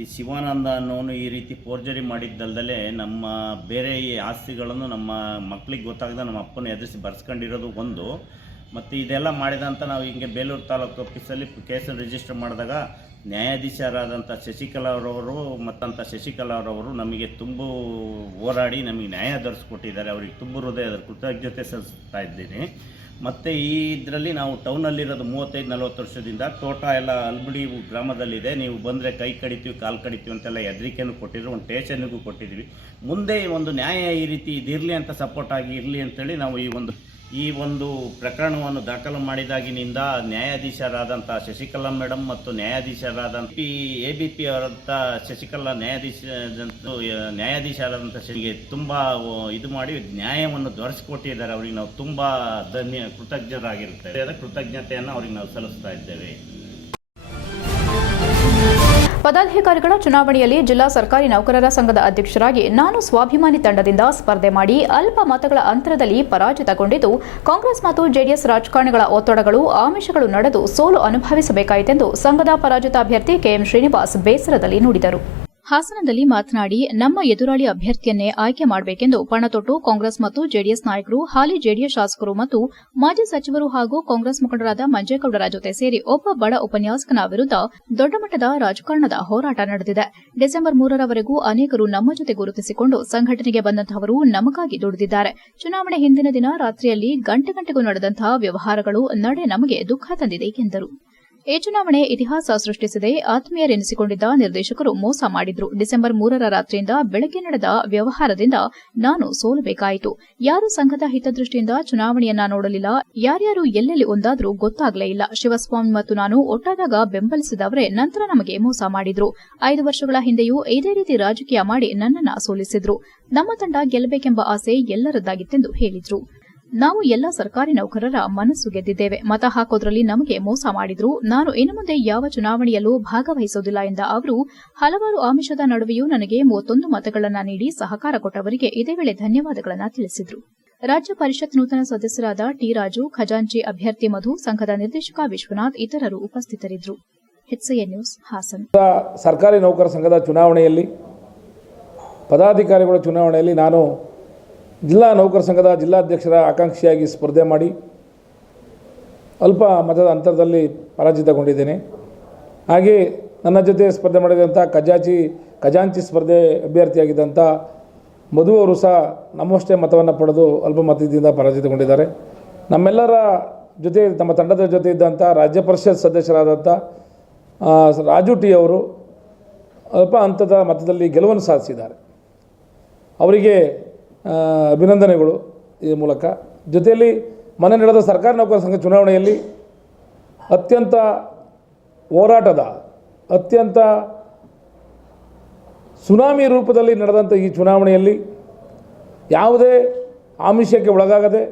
ಈ ಶಿವಾನಂದ ಅನ್ನೋನು ಈ ರೀತಿ ಫೋರ್ಜರಿ ಮಾಡಿದ್ದಲ್ದಲೇ ನಮ್ಮ ಬೇರೆ ಈ ಆಸ್ತಿಗಳನ್ನು ನಮ್ಮ ಮಕ್ಕಳಿಗೆ ಗೊತ್ತಾಗದೆ ನಮ್ಮ ಅಪ್ಪನ ಎದುರಿಸಿ ಬರ್ಸ್ಕೊಂಡಿರೋದು ಒಂದು. ಮತ್ತು ಇದೆಲ್ಲ ಮಾಡಿದಂಥ ನಾವು ಹಿಂಗೆ ಬೇಲೂರು ತಾಲೂಕು ಆಫೀಸಲ್ಲಿ ಕೇಸನ್ನು ರಿಜಿಸ್ಟರ್ ಮಾಡಿದಾಗ ನ್ಯಾಯಾಧೀಶರಾದಂಥ ಶಶಿಕಲಾ ಅವರವರು ನಮಗೆ ತುಂಬ ಹೋರಾಡಿ ನಮಗೆ ನ್ಯಾಯ ದೊರಕಿಸ್ಕೊಟ್ಟಿದ್ದಾರೆ. ಅವರಿಗೆ ತುಂಬ ಹೃದಯದ ಕೃತಜ್ಞತೆ ಸಲ್ಲಿಸ್ತಾ ಇದ್ದೀನಿ. ಮತ್ತು ಈ ಇದರಲ್ಲಿ ನಾವು ಟೌನಲ್ಲಿರೋದು 35-40 ವರ್ಷದಿಂದ. ತೋಟ ಎಲ್ಲ ಅಲ್ಬಿಡಿ ಗ್ರಾಮದಲ್ಲಿದೆ. ನೀವು ಬಂದರೆ ಕೈ ಕಡಿತೀವಿ, ಕಾಲು ಕಡಿತೀವಿ ಅಂತೆಲ್ಲ ಹೆದರಿಕೆನೂ ಕೊಟ್ಟಿದ್ರು, ಒಂದು ಸ್ಟೇಷನ್ನಿಗೂ ಕೊಟ್ಟಿದ್ವಿ. ಮುಂದೆ ಒಂದು ನ್ಯಾಯ ಈ ರೀತಿ ಇದಿರಲಿ ಅಂತ ಸಪೋರ್ಟ್ ಆಗಿ ಇರಲಿ ಅಂತೇಳಿ ನಾವು ಈ ಒಂದು ಪ್ರಕರಣವನ್ನು ದಾಖಲು ಮಾಡಿದಾಗಿನಿಂದ ನ್ಯಾಯಾಧೀಶರಾದಂಥ ಶಶಿಕಲಾ ಮೇಡಮ್ ಮತ್ತು ನ್ಯಾಯಾಧೀಶರಾದಂಥ ABP ಅವರಂಥ ಶಶಿಕಲಾ ನ್ಯಾಯಾಧೀಶರಾದಂಥ ಶನಿಗೆ ತುಂಬ ಇದು ಮಾಡಿ ನ್ಯಾಯವನ್ನು ದೊರಕಿಸಿಕೊಟ್ಟಿದ್ದಾರೆ. ಅವರಿಗೆ ನಾವು ತುಂಬ ಕೃತಜ್ಞರಾಗಿರುತ್ತೇವೆ. ಕೃತಜ್ಞತೆಯನ್ನು ಅವರಿಗೆ ನಾವು ಸಲ್ಲಿಸ್ತಾ ಇದ್ದೇವೆ. ಪದಾಧಿಕಾರಿಗಳ ಚುನಾವಣೆಯಲ್ಲಿ ಜಿಲ್ಲಾ ಸರ್ಕಾರಿ ನೌಕರರ ಸಂಘದ ಅಧ್ಯಕ್ಷರಾಗಿ ನಾನು ಸ್ವಾಭಿಮಾನಿ ತಂಡದಿಂದ ಸ್ಪರ್ಧೆ ಮಾಡಿ ಅಲ್ಪ ಮತಗಳ ಅಂತರದಲ್ಲಿ ಪರಾಜಿತಗೊಂಡಿದ್ದು ಕಾಂಗ್ರೆಸ್ ಮತ್ತು ಜೆಡಿಎಸ್ ರಾಜಕಾರಣಿಗಳ ಒತ್ತಡಗಳು ಆಮಿಷಗಳು ನಡೆದು ಸೋಲು ಅನುಭವಿಸಬೇಕಾಯಿತೆಂದು ಸಂಘದ ಪರಾಜಿತ ಅಭ್ಯರ್ಥಿ ಕೆಎಂ ಶ್ರೀನಿವಾಸ್ ಬೇಸರದಲ್ಲಿ ನುಡಿದರು. ಹಾಸನದಲ್ಲಿ ಮಾತನಾಡಿ ನಮ್ಮ ಎದುರಾಳಿ ಅಭ್ಯರ್ಥಿಯನ್ನೇ ಆಯ್ಕೆ ಮಾಡಬೇಕೆಂದು ಪಣತೊಟ್ಟು ಕಾಂಗ್ರೆಸ್ ಮತ್ತು ಜೆಡಿಎಸ್ ನಾಯಕರು, ಹಾಲಿ ಜೆಡಿಎಸ್ ಶಾಸಕರು ಮತ್ತು ಮಾಜಿ ಸಚಿವರು ಹಾಗೂ ಕಾಂಗ್ರೆಸ್ ಮುಖಂಡರಾದ ಮಂಜೇಗೌಡರ ಜೊತೆ ಸೇರಿ ಒಬ್ಬ ಬಡ ಉಪನ್ಯಾಸಕನ ವಿರುದ್ಧ ದೊಡ್ಡ ಮಟ್ಟದ ರಾಜಕಾರಣದ ಹೋರಾಟ ನಡೆದಿದೆ. ಡಿಸೆಂಬರ್ 3ರವರೆಗೂ ಅನೇಕರು ನಮ್ಮ ಜೊತೆ ಗುರುತಿಸಿಕೊಂಡು ಸಂಘಟನೆಗೆ ಬಂದಂತಹವರು ನಮಗಾಗಿ ದುಡಿದಿದ್ದಾರೆ. ಚುನಾವಣೆ ಹಿಂದಿನ ದಿನ ರಾತ್ರಿಯಲ್ಲಿ ಗಂಟೆಗೂ ನಡೆದಂತಹ ವ್ಯವಹಾರಗಳು ನಡೆ ನಮಗೆ ದುಃಖ ತಂದಿದೆ ಎಂದರು. ಈ ಚುನಾವಣೆ ಇತಿಹಾಸ ಸೃಷ್ಟಿಸಿದೆ. ಆತ್ಮೀಯರೆನಿಸಿಕೊಂಡಿದ್ದ ನಿರ್ದೇಶಕರು ಮೋಸ ಮಾಡಿದ್ರು. ಡಿಸೆಂಬರ್ 3ರ ರಾತ್ರಿಯಿಂದ ಬೆಳಗ್ಗೆ ನಡೆದ ವ್ಯವಹಾರದಿಂದ ನಾನು ಸೋಲಬೇಕಾಯಿತು. ಯಾರು ಸಂಘದ ಹಿತದೃಷ್ಟಿಯಿಂದ ಚುನಾವಣೆಯನ್ನ ನೋಡಲಿಲ್ಲ, ಯಾರ್ಯಾರು ಎಲ್ಲೆಲ್ಲಿ ಒಂದಾದ್ರೂ ಗೊತ್ತಾಗಲೇ ಇಲ್ಲ. ಶಿವಸ್ವಾಮಿ ಮತ್ತು ನಾನು ಒಟ್ಟಾದಾಗ ಬೆಂಬಲಿಸಿದವರೇ ನಂತರ ನಮಗೆ ಮೋಸ ಮಾಡಿದ್ರು. 5 ವರ್ಷಗಳ ಹಿಂದೆಯೂ ಇದೇ ರೀತಿ ರಾಜಕೀಯ ಮಾಡಿ ನನ್ನನ್ನ ಸೋಲಿಸಿದ್ರು. ನಮ್ಮ ತಂಡ ಗೆಲ್ಲಬೇಕೆಂಬ ಆಸೆ ಎಲ್ಲರದ್ದಾಗಿತ್ತೆಂದು ಹೇಳಿದ್ರು. ನಾವು ಎಲ್ಲ ಸರ್ಕಾರಿ ನೌಕರರ ಮನಸ್ಸು ಗೆದ್ದಿದ್ದೇವೆ. ಮತ ಹಾಕೋದ್ರಲ್ಲಿ ನಮಗೆ ಮೋಸ ಮಾಡಿದ್ರು. ನಾನು ಇನ್ನು ಮುಂದೆ ಯಾವ ಚುನಾವಣೆಯಲ್ಲೂ ಭಾಗವಹಿಸುವುದಿಲ್ಲ ಎಂದ ಅವರು ಹಲವಾರು ಆಮಿಷದ ನಡುವೆಯೂ ನನಗೆ 31 ಮತಗಳನ್ನು ನೀಡಿ ಸಹಕಾರ ಕೊಟ್ಟವರಿಗೆ ಇದೇ ವೇಳೆ ಧನ್ಯವಾದಗಳನ್ನು ತಿಳಿಸಿದರು. ರಾಜ್ಯ ಪರಿಷತ್ ನೂತನ ಸದಸ್ಯರಾದ ಟಿ ರಾಜು, ಖಜಾಂಚಿ ಅಭ್ಯರ್ಥಿ ಮಧು, ಸಂಘದ ನಿರ್ದೇಶಕ ವಿಶ್ವನಾಥ್ ಇತರರು ಉಪಸ್ಥಿತರಿದ್ದರು. HCN news Hassan. ಸರ್ಕಾರಿ ನೌಕರ ಸಂಘದ ಚುನಾವಣೆಯಲ್ಲಿ ಪದಾಧಿಕಾರಿಗಳ ಚುನಾವಣೆಯಲ್ಲಿ ನಾನು ಜಿಲ್ಲಾ ನೌಕರ ಸಂಘದ ಜಿಲ್ಲಾಧ್ಯಕ್ಷರ ಆಕಾಂಕ್ಷಿಯಾಗಿ ಸ್ಪರ್ಧೆ ಮಾಡಿ ಅಲ್ಪ ಮತದ ಅಂತರದಲ್ಲಿ ಪರಾಜಿತಗೊಂಡಿದ್ದೇನೆ. ಹಾಗೆ ನನ್ನ ಜೊತೆ ಸ್ಪರ್ಧೆ ಮಾಡಿದಂಥ ಖಜಾಂಚಿ ಸ್ಪರ್ಧೆ ಅಭ್ಯರ್ಥಿಯಾಗಿದ್ದಂಥ ಮಧು ಅವರು ಸಹ ನಮ್ಮಷ್ಟೇ ಮತವನ್ನು ಪಡೆದು ಅಲ್ಪ ಮತದಿಂದ ಪರಾಜಿತಗೊಂಡಿದ್ದಾರೆ. ನಮ್ಮೆಲ್ಲರ ಜೊತೆ ನಮ್ಮ ತಂಡದ ಜೊತೆ ಇದ್ದಂಥ ರಾಜ್ಯ ಪರಿಷತ್ ಸದಸ್ಯರಾದಂಥ ರಾಜು ಟಿ ಅವರು ಅಲ್ಪ ಹಂತದ ಮತದಲ್ಲಿ ಗೆಲುವನ್ನು ಸಾಧಿಸಿದ್ದಾರೆ. ಅವರಿಗೆ ಅಭಿನಂದನೆಗಳು ಈ ಮೂಲಕ. ಜೊತೆಯಲ್ಲಿ ಮೊನ್ನೆ ನಡೆದ ಸರ್ಕಾರಿ ನೌಕರ ಸಂಘ ಚುನಾವಣೆಯಲ್ಲಿ ಅತ್ಯಂತ ಹೋರಾಟದ ಅತ್ಯಂತ ಸುನಾಮಿ ರೂಪದಲ್ಲಿ ನಡೆದಂಥ ಈ ಚುನಾವಣೆಯಲ್ಲಿ ಯಾವುದೇ ಆಮಿಷಕ್ಕೆ ಒಳಗಾಗದೆ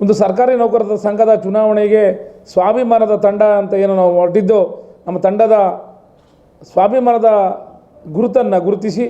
ಒಂದು ಸರ್ಕಾರಿ ನೌಕರರ ಸಂಘದ ಚುನಾವಣೆಗೆ ಸ್ವಾಭಿಮಾನದ ತಂಡ ಅಂತ ಏನು ನಾವು ಹೊರಟಿದ್ದು, ನಮ್ಮ ತಂಡದ ಸ್ವಾಭಿಮಾನದ ಗುರುತನ್ನು ಗುರುತಿಸಿ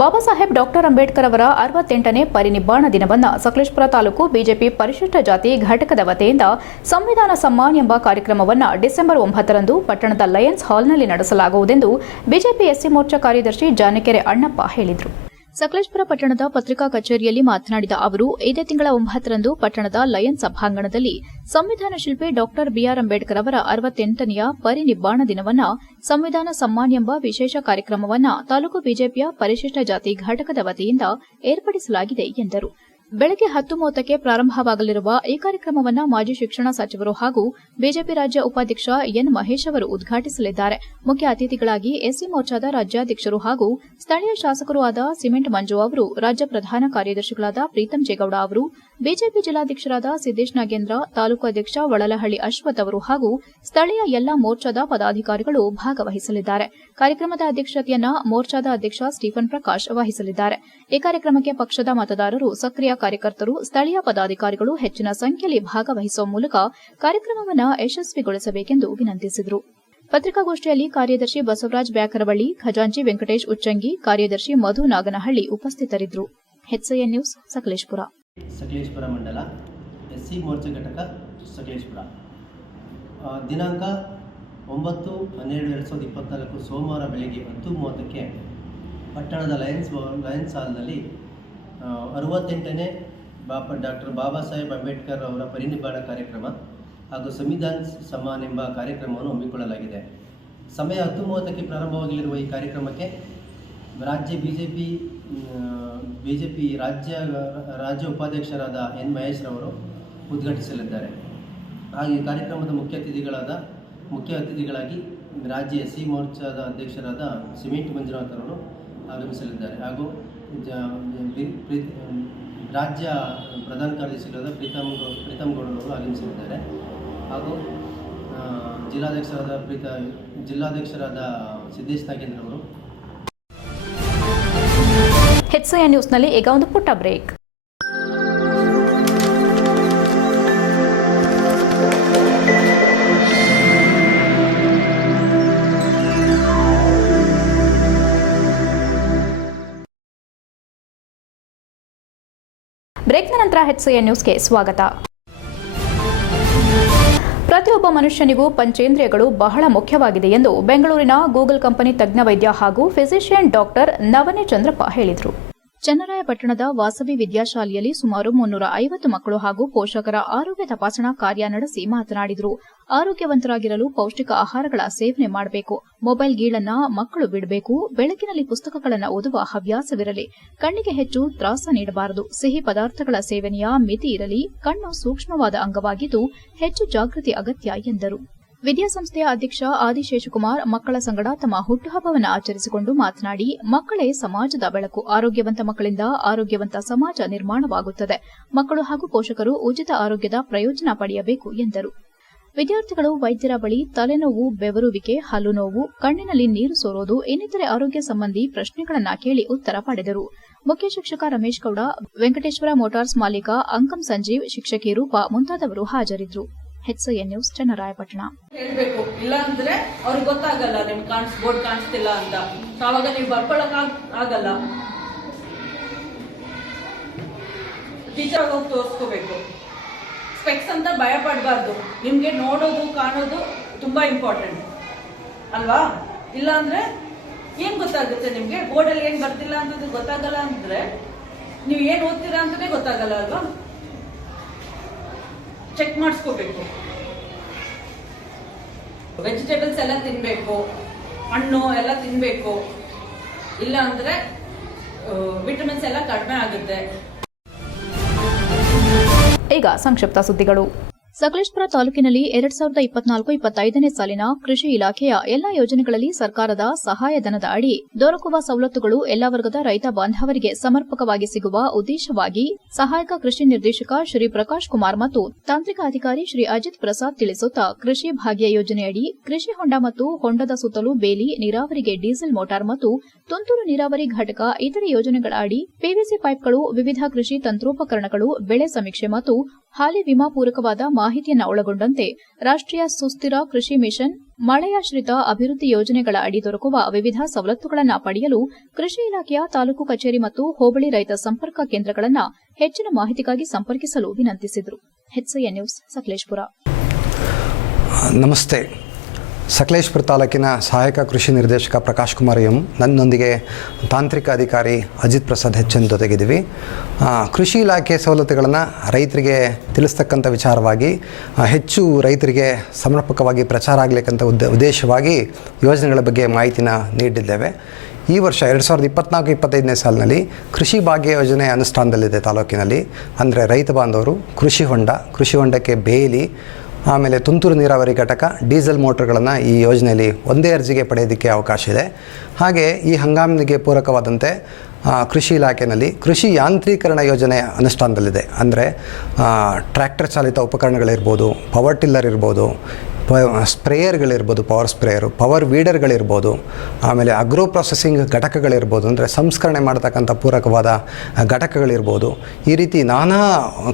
ಬಾಬಾ ಸಾಹೇಬ್ ಡಾಕ್ಟರ್ ಅಂಬೇಡ್ಕರ್ ಅವರ 68ನೇ ಪರಿನಿಬ್ಬಾಣ ದಿನವನ್ನು ಸಕಲೇಶಪುರ ತಾಲೂಕು ಬಿಜೆಪಿ ಪರಿಶಿಷ್ಟ ಜಾತಿ ಘಟಕದ ವತಿಯಿಂದ ಸಂವಿಧಾನ ಸಮ್ಮಾನ್ ಎಂಬ ಕಾರ್ಯಕ್ರಮವನ್ನು ಡಿಸೆಂಬರ್ 9ರಂದು ಪಟ್ಟಣದ ಲಯನ್ಸ್ ಹಾಲ್ನಲ್ಲಿ ನಡೆಸಲಾಗುವುದೆಂದು ಬಿಜೆಪಿ ಎಸ್ಸಿ ಮೋರ್ಚಾ ಕಾರ್ಯದರ್ಶಿ ಜಾನಕೆರೆ ಅಣ್ಣಪ್ಪ ಹೇಳಿದರು. ಸಕಲೇಶಪುರ ಪಟ್ಟಣದ ಪತ್ರಿಕಾ ಕಚೇರಿಯಲ್ಲಿ ಮಾತನಾಡಿದ ಅವರು ಇದೇ ತಿಂಗಳ 9ರಂದು ಪಟ್ಟಣದ ಲಯನ್ಸ್ ಸಭಾಂಗಣದಲ್ಲಿ ಸಂವಿಧಾನ ಶಿಲ್ಪಿ ಡಾಕ್ಟರ್ ಬಿಆರ್ ಅಂಬೇಡ್ಕರ್ ಅವರ 68ನೆಯ ಪರಿನಿಬ್ಬಾಣ ದಿನವನ್ನು ಸಂವಿಧಾನ ಸಮ್ಮಾನ್ ಎಂಬ ವಿಶೇಷ ಕಾರ್ಯಕ್ರಮವನ್ನು ತಾಲೂಕು ಬಿಜೆಪಿಯ ಪರಿಶಿಷ್ಟ ಜಾತಿ ಘಟಕದ ವತಿಯಿಂದ ಏರ್ಪಡಿಸಲಾಗಿದೆ ಎಂದರು. ಬೆಳಗ್ಗೆ 10:30ಕ್ಕೆ ಪ್ರಾರಂಭವಾಗಲಿರುವ ಈ ಕಾರ್ಯಕ್ರಮವನ್ನು ಮಾಜಿ ಶಿಕ್ಷಣ ಸಚಿವರು ಹಾಗೂ ಬಿಜೆಪಿ ರಾಜ್ಯ ಉಪಾಧ್ಯಕ್ಷ ಎನ್ ಮಹೇಶ್ ಅವರು ಉದ್ಘಾಟಿಸಲಿದ್ದಾರೆ. ಮುಖ್ಯ ಅತಿಥಿಗಳಾಗಿ ಎಸ್ಸಿ ಮೋರ್ಚಾದ ರಾಜ್ಯಾಧ್ಯಕ್ಷರು ಹಾಗೂ ಸ್ಥಳೀಯ ಶಾಸಕರು ಆದ ಸಿಮೆಂಟ್ ಮಂಜು ಅವರು, ರಾಜ್ಯ ಪ್ರಧಾನ ಕಾರ್ಯದರ್ಶಿಗಳಾದ ಪ್ರೀತಂ ಜೇಗೌಡ ಅವರು, ಬಿಜೆಪಿ ಜಿಲ್ಲಾಧ್ಯಕ್ಷರಾದ ಸಿದ್ದೇಶ್ ನಾಗೇಂದ್ರ, ತಾಲೂಕು ಅಧ್ಯಕ್ಷ ವಳಲಹಳ್ಳಿ ಅಶ್ವಥ್ ಅವರು ಹಾಗೂ ಸ್ಥಳೀಯ ಎಲ್ಲಾ ಮೋರ್ಚಾದ ಪದಾಧಿಕಾರಿಗಳು ಭಾಗವಹಿಸಲಿದ್ದಾರೆ. ಕಾರ್ಯಕ್ರಮದ ಅಧ್ಯಕ್ಷತೆಯನ್ನು ಮೋರ್ಚಾದ ಅಧ್ಯಕ್ಷ ಸ್ಟೀಫನ್ ಪ್ರಕಾಶ್ ವಹಿಸಲಿದ್ದಾರೆ. ಈ ಕಾರ್ಯಕ್ರಮಕ್ಕೆ ಪಕ್ಷದ ಮತದಾರರು, ಸಕ್ರಿಯ ಕಾರ್ಯಕರ್ತರು, ಸ್ಥಳೀಯ ಪದಾಧಿಕಾರಿಗಳು ಹೆಚ್ಚಿನ ಸಂಖ್ಯೆಯಲ್ಲಿ ಭಾಗವಹಿಸುವ ಮೂಲಕ ಕಾರ್ಯಕ್ರಮವನ್ನು ಯಶಸ್ವಿಗೊಳಿಸಬೇಕೆಂದು ವಿನಂತಿಸಿದರು. ಪತ್ರಿಕಾಗೋಷ್ಠಿಯಲ್ಲಿ ಕಾರ್ಯದರ್ಶಿ ಬಸವರಾಜ್ ಬ್ಯಾಕರವಳ್ಳಿ, ಖಜಾಂಚಿ ವೆಂಕಟೇಶ್ ಉಚ್ಚಂಗಿ, ಕಾರ್ಯದರ್ಶಿ ಮಧು ನಾಗನಹಳ್ಳಿ ಉಪಸ್ಥಿತರಿದ್ದರು. HCN news Sakleshpur. ಸಕಲೇಶಪುರ ಮಂಡಲ ಎಸ್ಸಿ ಮೋರ್ಚಾ ಘಟಕ ಸಕಲೇಶಪುರ. ದಿನಾಂಕ 9/12/2024 ಸೋಮವಾರ ಬೆಳಗ್ಗೆ 10:30ಕ್ಕೆ ಪಟ್ಟಣದ ಲಯನ್ಸ್ ಹಾಲ್ನಲ್ಲಿ 68ನೇ ಡಾಕ್ಟರ್ ಬಾಬಾ ಸಾಹೇಬ್ ಅಂಬೇಡ್ಕರ್ ಅವರ ಪರಿನಿಬ್ಬಾಣ ಕಾರ್ಯಕ್ರಮ ಹಾಗೂ ಸಂವಿಧಾನ ಸಮ್ಮಾನ್ ಎಂಬ ಕಾರ್ಯಕ್ರಮವನ್ನು ಹಮ್ಮಿಕೊಳ್ಳಲಾಗಿದೆ. ಸಮಯ 10:30ಕ್ಕೆ ಪ್ರಾರಂಭವಾಗಲಿರುವ ಈ ಕಾರ್ಯಕ್ರಮಕ್ಕೆ ರಾಜ್ಯ ಬಿಜೆಪಿ ರಾಜ್ಯ ಉಪಾಧ್ಯಕ್ಷರಾದ ಎನ್ ಮಹೇಶ್ ರವರು ಉದ್ಘಾಟಿಸಲಿದ್ದಾರೆ. ಹಾಗೆ ಈ ಕಾರ್ಯಕ್ರಮದ ಮುಖ್ಯ ಅತಿಥಿಗಳಾಗಿ ರಾಜ್ಯ ಎಸ್ಸಿ ಮೋರ್ಚಾದ ಅಧ್ಯಕ್ಷರಾದ ಸಿಮೆಂಟ್ ಮಂಜುನಾಥ್ ಅವರು ಆಗಮಿಸಲಿದ್ದಾರೆ. ಹಾಗೂ ರಾಜ್ಯ ಪ್ರಧಾನ ಕಾರ್ಯದರ್ಶಿಗಳಾದ ಪ್ರೀತಮ್ ಗೌಡರವರು ಆಗಮಿಸಲಿದ್ದಾರೆ. ಹಾಗೂ ಜಿಲ್ಲಾಧ್ಯಕ್ಷರಾದ ಸಿದ್ದೇಶ್ ನಾಗೇಂದ್ರ ಅವರು. HCN ನ್ಯೂಸ್ನಲ್ಲಿ ಈಗ ಒಂದು ಪುಟ್ಟ ಬ್ರೇಕ್. ಬ್ರೇಕ್ನ ನಂತರ HCN ನ್ಯೂಸ್ಗೆ ಸ್ವಾಗತ. ಪ್ರತಿಯೊಬ್ಬ ಮನುಷ್ಯನಿಗೂ ಪಂಚೇಂದ್ರಿಯಗಳು ಬಹಳ ಮುಖ್ಯವಾಗಿದೆ ಎಂದು ಬೆಂಗಳೂರಿನ ಗೂಗಲ್ ಕಂಪನಿ ತಜ್ಞ ವೈದ್ಯ ಹಾಗೂ ಫಿಸಿಷಿಯನ್ ಡಾಕ್ಟರ್ ನವನಿ ಚಂದ್ರಪ್ಪ ಹೇಳಿದರು. ಚನ್ನರಾಯಪಟ್ಟಣದ ವಾಸವಿ ವಿದ್ಯಾಶಾಲೆಯಲ್ಲಿ ಸುಮಾರು 350 ಮಕ್ಕಳು ಹಾಗೂ ಪೋಷಕರ ಆರೋಗ್ಯ ತಪಾಸಣಾ ಕಾರ್ಯ ನಡೆಸಿ ಮಾತನಾಡಿದರು. ಆರೋಗ್ಯವಂತರಾಗಿರಲು ಪೌಷ್ಟಿಕ ಆಹಾರಗಳ ಸೇವನೆ ಮಾಡಬೇಕು. ಮೊಬೈಲ್ ಗೀಳನ್ನ ಮಕ್ಕಳು ಬಿಡಬೇಕು. ಬೆಳಕಿನಲ್ಲಿ ಪುಸ್ತಕಗಳನ್ನು ಓದುವ ಹವ್ಯಾಸವಿರಲಿ. ಕಣ್ಣಿಗೆ ಹೆಚ್ಚು ತ್ರಾಸ ನೀಡಬಾರದು. ಸಿಹಿ ಪದಾರ್ಥಗಳ ಸೇವನೆಯ ಮಿತಿ ಇರಲಿ. ಕಣ್ಣು ಸೂಕ್ಷ್ಮವಾದ ಅಂಗವಾಗಿದ್ದು ಹೆಚ್ಚು ಜಾಗೃತಿ ಅಗತ್ಯ ಎಂದರು. ವಿದ್ಯಾಸಂಸ್ಥೆಯ ಅಧ್ಯಕ್ಷ ಆದಿಶೇಷಕುಮಾರ್ ಮಕ್ಕಳ ಸಂಗಡ ತಮ್ಮ ಹುಟ್ಟುಹಬ್ಬವನ್ನು ಆಚರಿಸಿಕೊಂಡು ಮಾತನಾಡಿ, ಮಕ್ಕಳೇ ಸಮಾಜದ ಬೆಳಕು. ಆರೋಗ್ಯವಂತ ಮಕ್ಕಳಿಂದ ಆರೋಗ್ಯವಂತ ಸಮಾಜ ನಿರ್ಮಾಣವಾಗುತ್ತದೆ. ಮಕ್ಕಳು ಹಾಗೂ ಪೋಷಕರು ಉಚಿತ ಆರೋಗ್ಯದ ಪ್ರಯೋಜನ ಪಡೆಯಬೇಕು ಎಂದರು. ವಿದ್ಯಾರ್ಥಿಗಳು ವೈದ್ಯರ ಬಳಿ ತಲೆನೋವು, ಬೆವರುವಿಕೆ, ಹಲ್ಲು ನೋವು, ಕಣ್ಣಿನಲ್ಲಿ ನೀರು ಸೋರೋದು ಇನ್ನಿತರೆ ಆರೋಗ್ಯ ಸಂಬಂಧಿ ಪ್ರಶ್ನೆಗಳನ್ನು ಕೇಳಿ ಉತ್ತರ ಪಡೆದರು. ಮುಖ್ಯ ಶಿಕ್ಷಕ ರಮೇಶ್ ಗೌಡ, ವೆಂಕಟೇಶ್ವರ ಮೋಟಾರ್ಸ್ ಮಾಲೀಕ ಅಂಕಂ ಸಂಜೀವ್, ಶಿಕ್ಷಕಿ ರೂಪಾ ಮುಂತಾದವರು ಹಾಜರಿದ್ದರು. HCN news Channarayapatna. ಹೇಳ್ಬೇಕು, ಇಲ್ಲ ಅಂದ್ರೆ ಅವ್ರಿಗೆ ಗೊತ್ತಾಗಲ್ಲ, ನಿಮ್ ಬೋರ್ಡ್ ಕಾಣಿಸ್ತಿಲ್ಲ ಅಂತ. ಆವಾಗ ನೀವು ಬರ್ಕೊಳಕ್ ಆಗಲ್ಲ. ಟೀಚರ್ ಹೋಗಿ ತೋರಿಸ್ಕೋಬೇಕು. ಸ್ಪೆಕ್ಸ್ ಅಂತ ಭಯ ಪಡಬಾರ್ದು. ನಿಮ್ಗೆ ನೋಡೋದು ಕಾಣೋದು ತುಂಬಾ ಇಂಪಾರ್ಟೆಂಟ್ ಅಲ್ವಾ? ಇಲ್ಲ ಅಂದ್ರೆ ಏನ್ ಗೊತ್ತಾಗುತ್ತೆ ನಿಮ್ಗೆ? ಬೋರ್ಡಲ್ಲಿ ಏನ್ ಬರ್ತಿಲ್ಲ ಅಂತದ್ದು ಗೊತ್ತಾಗಲ್ಲ ಅಂದ್ರೆ ನೀವು ಏನ್ ಓದ್ತೀರಾ ಅಂತಾನೆ ಗೊತ್ತಾಗಲ್ಲ ಅಲ್ವಾ? ಚೆಕ್ ಮಾಡಿಸ್ಕೋಬೇಕು. ವೆಜಿಟೇಬಲ್ಸ್ ಎಲ್ಲ ತಿನ್ಬೇಕು, ಹಣ್ಣು ಎಲ್ಲ ತಿನ್ಬೇಕು. ಇಲ್ಲ ಅಂದ್ರೆ ವಿಟಮಿನ್ಸ್ ಎಲ್ಲ ಕಡಿಮೆ ಆಗುತ್ತೆ. ಈಗ ಸಂಕ್ಷಿಪ್ತ ಸುದ್ದಿಗಳು. ಸಕಲೇಶಪುರ ತಾಲೂಕಿನಲ್ಲಿ 2024-25ನೇ ಸಾಲಿನ ಕೃಷಿ ಇಲಾಖೆಯ ಎಲ್ಲಾ ಯೋಜನೆಗಳಲ್ಲಿ ಸರ್ಕಾರದ ಸಹಾಯಧನದ ಅಡಿ ದೊರಕುವ ಸವಲತ್ತುಗಳು ಎಲ್ಲಾ ವರ್ಗದ ರೈತ ಬಾಂಧವರಿಗೆ ಸಮರ್ಪಕವಾಗಿ ಸಿಗುವ ಉದ್ದೇಶವಾಗಿ ಸಹಾಯಕ ಕೃಷಿ ನಿರ್ದೇಶಕ ಶ್ರೀ ಪ್ರಕಾಶ್ ಕುಮಾರ್ ಮತ್ತು ತಾಂತ್ರಿಕ ಅಧಿಕಾರಿ ಶ್ರೀ ಅಜಿತ್ ಪ್ರಸಾದ್ ತಿಳಿಸುತ್ತಾ, ಕೃಷಿ ಭಾಗ್ಯ ಯೋಜನೆಯಡಿ ಕೃಷಿ ಹೊಂಡ ಮತ್ತು ಹೊಂಡದ ಸುತ್ತಲೂ ಬೇಲಿ, ನೀರಾವರಿಗೆ ಡೀಸೆಲ್ ಮೋಟಾರ್ ಮತ್ತು ತುಂತುರು ನೀರಾವರಿ ಘಟಕ, ಇತರೆ ಯೋಜನೆಗಳ ಅಡಿ ಪಿವಿಸಿ ಪೈಪ್ಗಳು, ವಿವಿಧ ಕೃಷಿ ತಂತ್ರೋಪಕರಣಗಳು, ಬೆಳೆ ಸಮೀಕ್ಷೆ ಮತ್ತು ಹಾಲಿ ವಿಮಾ ಪೂರಕವಾದ ಮಾಹಿತಿಯನ್ನು ಒಳಗೊಂಡಂತೆ ರಾಷ್ಟ್ರೀಯ ಸುಸ್ಥಿರ ಕೃಷಿ ಮಿಷನ್, ಮಳೆಯಾಶ್ರಿತ ಅಭಿವೃದ್ಧಿ ಯೋಜನೆಗಳ ಅಡಿ ದೊರಕುವ ವಿವಿಧ ಸವಲತ್ತುಗಳನ್ನು ಪಡೆಯಲು ಕೃಷಿ ಇಲಾಖೆಯ ತಾಲೂಕು ಕಚೇರಿ ಮತ್ತು ಹೋಬಳಿ ರೈತ ಸಂಪರ್ಕ ಕೇಂದ್ರಗಳನ್ನು ಹೆಚ್ಚಿನ ಮಾಹಿತಿಗಾಗಿ ಸಂಪರ್ಕಿಸಲು ವಿನಂತಿಸಿದರು. HCN news Sakleshpur. ನಮಸ್ತೆ. ಸಕಲೇಶಪುರ ತಾಲೂಕಿನ ಸಹಾಯಕ ಕೃಷಿ ನಿರ್ದೇಶಕ ಪ್ರಕಾಶ್ ಕುಮಾರ್ ಎಂ, ನನ್ನೊಂದಿಗೆ ತಾಂತ್ರಿಕ ಅಧಿಕಾರಿ ಅಜಿತ್ ಪ್ರಸಾದ್ HN ಜೊತೆಗಿದ್ದೀವಿ. ಕೃಷಿ ಇಲಾಖೆ ಸವಲತ್ತುಗಳನ್ನು ರೈತರಿಗೆ ತಿಳಿಸ್ತಕ್ಕಂಥ ವಿಚಾರವಾಗಿ ಹೆಚ್ಚು ರೈತರಿಗೆ ಸಮರ್ಪಕವಾಗಿ ಪ್ರಚಾರ ಆಗಲಿಕ್ಕಂಥ ಉದ್ದೇಶವಾಗಿ ಯೋಜನೆಗಳ ಬಗ್ಗೆ ಮಾಹಿತಿನ ನೀಡಿದ್ದೇವೆ. ಈ ವರ್ಷ 2024-25ನೇ ಸಾಲಿನಲ್ಲಿ ಕೃಷಿ ಭಾಗ್ಯ ಯೋಜನೆ ಅನುಷ್ಠಾನದಲ್ಲಿದೆ ತಾಲೂಕಿನಲ್ಲಿ. ಅಂದರೆ ರೈತ ಬಾಂಧವರು ಕೃಷಿ ಹೊಂಡಕ್ಕೆ ಬೇಲಿ, ಆಮೇಲೆ ತುಂತುರು ನೀರಾವರಿ ಘಟಕ, ಡೀಸೆಲ್ ಮೋಟರ್ಗಳನ್ನು ಈ ಯೋಜನೆಯಲ್ಲಿ ಒಂದೇ ಅರ್ಜಿಗೆ ಪಡೆಯೋದಕ್ಕೆ ಅವಕಾಶ ಇದೆ. ಹಾಗೆ ಈ ಹಂಗಾಮಿಗೆ ಪೂರಕವಾದಂತೆ ಕೃಷಿ ಇಲಾಖೆಯಲ್ಲಿ ಕೃಷಿ ಯಾಂತ್ರೀಕರಣ ಯೋಜನೆ ಅನುಷ್ಠಾನದಲ್ಲಿದೆ. ಅಂದರೆ ಟ್ರ್ಯಾಕ್ಟರ್ ಚಾಲಿತ ಉಪಕರಣಗಳಿರ್ಬೋದು, ಪವರ್ ಟಿಲ್ಲರ್ ಇರ್ಬೋದು, ಸ್ಪ್ರೇಯರ್ಗಳಿರ್ಬೋದು, ಪವರ್ ಸ್ಪ್ರೇಯರು, ಪವರ್ ವೀಡರ್ಗಳಿರ್ಬೋದು, ಆಮೇಲೆ ಅಗ್ರೋ ಪ್ರೊಸೆಸಿಂಗ್ ಘಟಕಗಳಿರ್ಬೋದು, ಅಂದರೆ ಸಂಸ್ಕರಣೆ ಮಾಡತಕ್ಕಂಥ ಪೂರಕವಾದ ಘಟಕಗಳಿರ್ಬೋದು. ಈ ರೀತಿ ನಾನಾ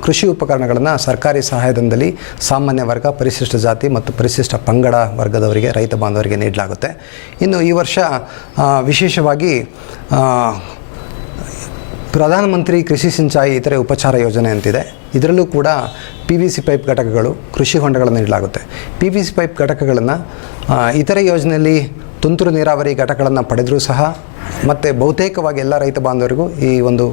ಕೃಷಿ ಉಪಕರಣಗಳನ್ನು ಸರ್ಕಾರಿ ಸಹಾಯಧನದಲ್ಲಿ ಸಾಮಾನ್ಯ ವರ್ಗ, ಪರಿಶಿಷ್ಟ ಜಾತಿ ಮತ್ತು ಪರಿಶಿಷ್ಟ ಪಂಗಡ ವರ್ಗದವರಿಗೆ, ರೈತ ಬಾಂಧವರಿಗೆ ನೀಡಲಾಗುತ್ತೆ. ಇನ್ನು ಈ ವರ್ಷ ವಿಶೇಷವಾಗಿ ಪ್ರಧಾನಮಂತ್ರಿ ಕೃಷಿ ಸಿಂಚಾಯಿ ಇತರೆ ಉಪಚಾರ ಯೋಜನೆ ಅಂತಿದೆ. ಇದರಲ್ಲೂ ಕೂಡ PVC ಪೈಪ್ ಘಟಕಗಳು, ಕೃಷಿ ಹೊಂಡಗಳನ್ನು ನೀಡಲಾಗುತ್ತೆ. PVC ಪೈಪ್ ಘಟಕಗಳನ್ನು ಇತರೆ ಯೋಜನೆಯಲ್ಲಿ ತುಂತುರು ನೀರಾವರಿ ಘಟಕಗಳನ್ನು ಪಡೆದರೂ ಸಹ ಮತ್ತು ಬಹುತೇಕವಾಗಿ ಎಲ್ಲ ರೈತ ಬಾಂಧವರಿಗೂ ಈ ಒಂದು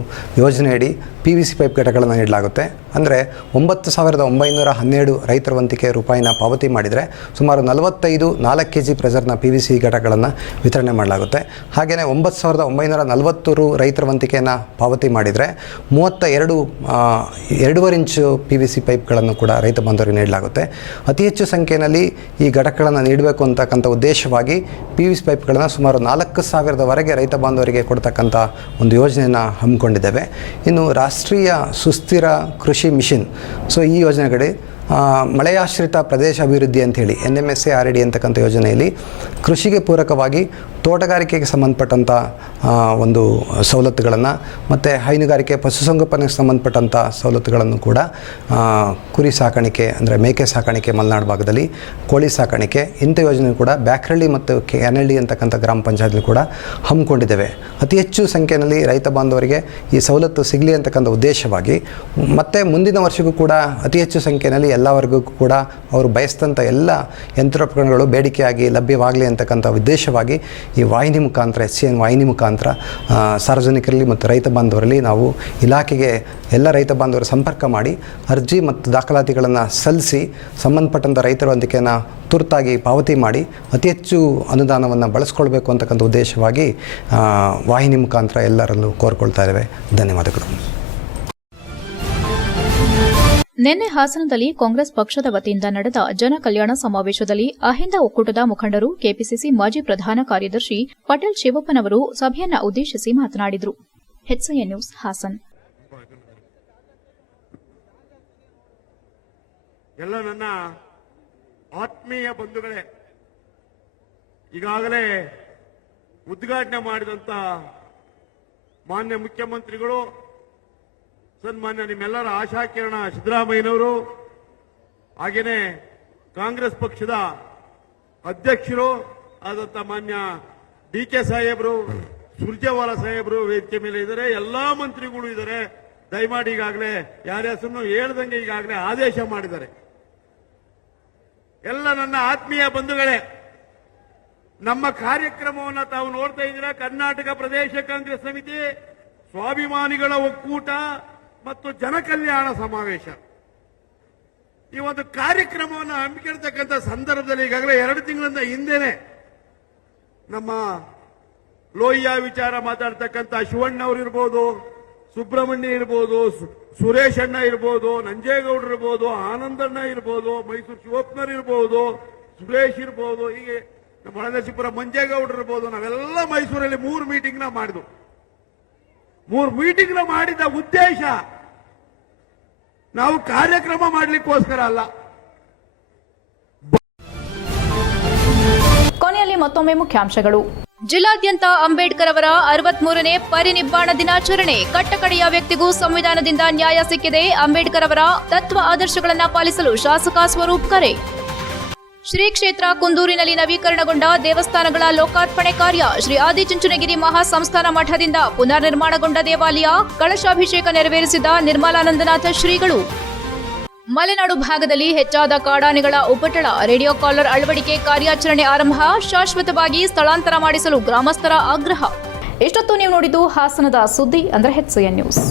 ಯೋಜನೆಯಡಿ PVC ಪೈಪ್ ಘಟಕಗಳನ್ನು ನೀಡಲಾಗುತ್ತೆ. ಅಂದರೆ 9,912 ರೈತರ ವಂತಿಕೆ ರೂಪಾಯಿನ ಪಾವತಿ ಮಾಡಿದರೆ ಸುಮಾರು 45 4 kg ಪ್ರೆಷರ್ನ PVC ಘಟಕಗಳನ್ನು ವಿತರಣೆ ಮಾಡಲಾಗುತ್ತೆ. ಹಾಗೆಯೇ 9,940 ರೈತರ ವಂತಿಕೆಯನ್ನು ಪಾವತಿ ಮಾಡಿದರೆ 32 2.5 ಇಂಚು PVC ಪೈಪ್ಗಳನ್ನು ಕೂಡ ರೈತ ಬಾಂಧವರಿಗೆ ನೀಡಲಾಗುತ್ತೆ. ಅತಿ ಹೆಚ್ಚು ಸಂಖ್ಯೆಯಲ್ಲಿ ಈ ಘಟಕಗಳನ್ನು ನೀಡಬೇಕು ಅಂತಕ್ಕಂಥ ಉದ್ದೇಶವಾಗಿ PVC ಪೈಪ್ಗಳನ್ನು ಸುಮಾರು 4,000ವರೆಗೆ ರೈತ ಬಾಂಧವರಿಗೆ ಕೊಡ್ತಕ್ಕಂಥ ಒಂದು ಯೋಜನೆಯನ್ನು ಹಮ್ಮಿಕೊಂಡಿದ್ದೇವೆ. ಇನ್ನು ರಾಷ್ಟ್ರೀಯ ಸುಸ್ಥಿರ ಕೃಷಿ ಮಿಷನ್, ಸೊ ಈ ಯೋಜನೆಗಡೆ ಮಳೆಯಾಶ್ರಿತ ಪ್ರದೇಶ ಅಭಿವೃದ್ಧಿ ಅಂಥೇಳಿ NMSARD ಅಂತಕ್ಕಂಥ ಯೋಜನೆಯಲ್ಲಿ ಕೃಷಿಗೆ ಪೂರಕವಾಗಿ ತೋಟಗಾರಿಕೆಗೆ ಸಂಬಂಧಪಟ್ಟಂಥ ಒಂದು ಸವಲತ್ತುಗಳನ್ನು ಮತ್ತು ಹೈನುಗಾರಿಕೆ ಪಶುಸಂಗೋಪನೆಗೆ ಸಂಬಂಧಪಟ್ಟಂಥ ಸವಲತ್ತುಗಳನ್ನು ಕೂಡ ಕುರಿ ಸಾಕಾಣಿಕೆ ಅಂದರೆ ಮೇಕೆ ಸಾಕಾಣಿಕೆ ಮಲೆನಾಡು ಭಾಗದಲ್ಲಿ, ಕೋಳಿ ಸಾಕಾಣಿಕೆ ಇಂಥ ಯೋಜನೆ ಕೂಡ ಬ್ಯಾಕ್ರಳ್ಳಿ ಮತ್ತು ಕ್ಯಾನಳ್ಳಿ ಅಂತಕ್ಕಂಥ ಗ್ರಾಮ ಪಂಚಾಯತ್ಲಿ ಕೂಡ ಹಮ್ಮಿಕೊಂಡಿದ್ದೇವೆ. ಅತಿ ಹೆಚ್ಚು ಸಂಖ್ಯೆಯಲ್ಲಿ ರೈತ ಬಾಂಧವರಿಗೆ ಈ ಸವಲತ್ತು ಸಿಗಲಿ ಅಂತಕ್ಕಂಥ ಉದ್ದೇಶವಾಗಿ ಮತ್ತು ಮುಂದಿನ ವರ್ಷಕ್ಕೂ ಕೂಡ ಅತಿ ಹೆಚ್ಚು ಸಂಖ್ಯೆಯಲ್ಲಿ ಎಲ್ಲ ವರ್ಗಕ್ಕೂ ಕೂಡ ಅವರು ಬಯಸಿದಂಥ ಎಲ್ಲ ಯಂತ್ರೋಪಕರಣಗಳು ಬೇಡಿಕೆಯಾಗಿ ಲಭ್ಯವಾಗಲಿ ಅಂತಕ್ಕಂಥ ಉದ್ದೇಶವಾಗಿ ಈ ವಾಹಿನಿ ಮುಖಾಂತರ SCN ವಾಹಿನಿ ಮುಖಾಂತರ ಸಾರ್ವಜನಿಕರಲ್ಲಿ ಮತ್ತು ರೈತ ಬಾಂಧವರಲ್ಲಿ ನಾವು ಇಲಾಖೆಗೆ ಎಲ್ಲ ರೈತ ಬಾಂಧವರು ಸಂಪರ್ಕ ಮಾಡಿ ಅರ್ಜಿ ಮತ್ತು ದಾಖಲಾತಿಗಳನ್ನು ಸಲ್ಲಿಸಿ ಸಂಬಂಧಪಟ್ಟಂಥ ರೈತರ ವಂತಿಕೆಯನ್ನು ತುರ್ತಾಗಿ ಪಾವತಿ ಮಾಡಿ ಅತಿ ಹೆಚ್ಚು ಅನುದಾನವನ್ನು ಬಳಸ್ಕೊಳ್ಬೇಕು ಅಂತಕ್ಕಂಥ ಉದ್ದೇಶವಾಗಿ ವಾಹಿನಿ ಮುಖಾಂತರ ಎಲ್ಲರಲ್ಲೂ ಕೋರ್ಕೊಳ್ತಾ ಇದ್ದೇವೆ. ಧನ್ಯವಾದಗಳು. ನಿನ್ನೆ ಹಾಸನದಲ್ಲಿ ಕಾಂಗ್ರೆಸ್ ಪಕ್ಷದ ವತಿಯಿಂದ ನಡೆದ ಜನ ಕಲ್ಯಾಣ ಸಮಾವೇಶದಲ್ಲಿ ಅಹಿಂದ ಒಕ್ಕೂಟದ ಮುಖಂಡರು, ಕೆಪಿಸಿಸಿ ಮಾಜಿ ಪ್ರಧಾನ ಕಾರ್ಯದರ್ಶಿ ಪಟೇಲ್ ಶಿವಪ್ಪನವರು ಸಭೆಯನ್ನ ಉದ್ದೇಶಿಸಿ ಮಾತನಾಡಿದರು. HCN news Hassan. ಎಲ್ಲ ನನ್ನ ಆತ್ಮೀಯ ಬಂಧುಗಳೇ, ಈಗಾಗಲೇ ಉದ್ಘಾಟನೆ ಮಾಡಿದಂತ ಮಾನ್ಯ ಮುಖ್ಯಮಂತ್ರಿಗಳು, ಸನ್ಮಾನ್ಯ ನಿಮ್ಮೆಲ್ಲರ ಆಶಾಕಿರಣ ಸಿದ್ದರಾಮಯ್ಯನವರು, ಹಾಗೇನೆ ಕಾಂಗ್ರೆಸ್ ಪಕ್ಷದ ಅಧ್ಯಕ್ಷರು ಆದಂತ ಮಾನ್ಯ DK ಸಾಹೇಬರು, ಸುರ್ಜೇವಾಲಾ ಸಾಹೇಬರು ವೇದಿಕೆ ಮೇಲೆ ಇದ್ದಾರೆ. ಎಲ್ಲಾ ಮಂತ್ರಿಗಳು ಇದ್ದಾರೆ. ದಯಮಾಡಿ ಈಗಾಗಲೇ ಯಾರ ಹೆಸರನ್ನು ಹೇಳ್ದಂಗೆ ಈಗಾಗಲೇ ಆದೇಶ ಮಾಡಿದ್ದಾರೆ. ಎಲ್ಲ ನನ್ನ ಆತ್ಮೀಯ ಬಂಧುಗಳೇ, ನಮ್ಮ ಕಾರ್ಯಕ್ರಮವನ್ನು ತಾವು ನೋಡ್ತಾ ಇದ್ದೀರಾ. ಕರ್ನಾಟಕ ಪ್ರದೇಶ ಕಾಂಗ್ರೆಸ್ ಸಮಿತಿ, ಸ್ವಾಭಿಮಾನಿಗಳ ಒಕ್ಕೂಟ ಮತ್ತು ಜನಕಲ್ಯಾಣ ಸಮಾವೇಶ, ಈ ಒಂದು ಕಾರ್ಯಕ್ರಮವನ್ನು ಹಮ್ಮಿಕೊಳ್ತಕ್ಕಂಥ ಸಂದರ್ಭದಲ್ಲಿ ಈಗಾಗಲೇ 2 ತಿಂಗಳಿಂದ ಹಿಂದೆನೆ ನಮ್ಮ ಲೋಹಿಯಾ ವಿಚಾರ ಮಾತಾಡ್ತಕ್ಕಂಥ ಶಿವಣ್ಣ ಅವರು ಇರ್ಬೋದು, ಸುಬ್ರಹ್ಮಣ್ಯ ಇರ್ಬೋದು, ಸುರೇಶ್ ಅಣ್ಣ ಇರ್ಬೋದು, ನಂಜೇಗೌಡರು ಇರ್ಬೋದು, ಆನಂದಣ್ಣ ಇರ್ಬೋದು, ಮೈಸೂರು ಶಿವಪ್ಪನರ್ ಇರ್ಬೋದು, ಸುರೇಶ್ ಇರ್ಬೋದು, ಹೀಗೆ ನಮ್ಮ ಹೊಳೆನರಸೀಪುರ ಮಂಜೇಗೌಡರು ಇರ್ಬೋದು, ನಾವೆಲ್ಲ ಮೈಸೂರಲ್ಲಿ 3 ಮೀಟಿಂಗ್ನ ಮಾಡಿದ್ವು. 3 ಮೀಟಿಂಗ್ನ ಮಾಡಿದ ಉದ್ದೇಶ ನಾವು ಕಾರ್ಯಕ್ರಮ ಮಾಡಲಿಕ್ಕೋಸ್ಕರ ಅಲ್ಲ. ಕೊನೆಯಲ್ಲಿ ಮತ್ತೊಮ್ಮೆ ಮುಖ್ಯಾಂಶಗಳು. ಜಿಲ್ಲಾದ್ಯಂತ ಅಂಬೇಡ್ಕರ್ ಅವರ 63ನೇ ಪರಿನಿಬ್ಬಾಣ ದಿನಾಚರಣೆ. ಕಟ್ಟಕಡೆಯ ವ್ಯಕ್ತಿಗೂ ಸಂವಿಧಾನದಿಂದ ನ್ಯಾಯ ಸಿಕ್ಕಿದೆ. ಅಂಬೇಡ್ಕರ್ ಅವರ ತತ್ವ ಆದರ್ಶಗಳನ್ನು ಪಾಲಿಸಲು ಶಾಸಕ ಸ್ವರೂಪ್ ಕರೆ. ಶ್ರೀ ಕ್ಷೇತ್ರ ಕುಂದೂರಿನಲ್ಲಿ ನವೀಕರಣಗೊಂಡ ದೇವಸ್ಥಾನಗಳ ಲೋಕಾರ್ಪಣೆ ಕಾರ್ಯ. ಶ್ರೀ ಆದಿಚುಂಚನಗಿರಿ ಮಹಾಸಂಸ್ಥಾನ ಮಠದಿಂದ ಪುನರ್ ನಿರ್ಮಾಣಗೊಂಡ ದೇವಾಲಯ. ಕಳಶಾಭಿಷೇಕ ನೆರವೇರಿಸಿದ ನಿರ್ಮಲಾನಂದನಾಥ ಶ್ರೀಗಳು. ಮಲೆನಾಡು ಭಾಗದಲ್ಲಿ ಹೆಚ್ಚಾದ ಕಾಡಾನೆಗಳ ಉಪಟಳ. ರೇಡಿಯೋ ಕಾಲರ್ ಅಳವಡಿಕೆ ಕಾರ್ಯಾಚರಣೆ ಆರಂಭ. ಶಾಶ್ವತವಾಗಿ ಸ್ಥಳಾಂತರ ಮಾಡಿಸಲು ಗ್ರಾಮಸ್ಥರ ಆಗ್ರಹ. ಇಷ್ಟೊತ್ತು ನೀವು ನೋಡಿದ್ದು ಹಾಸನದ ಸುದ್ದಿ ಅಂದರೆ HCN ನ್ಯೂಸ್.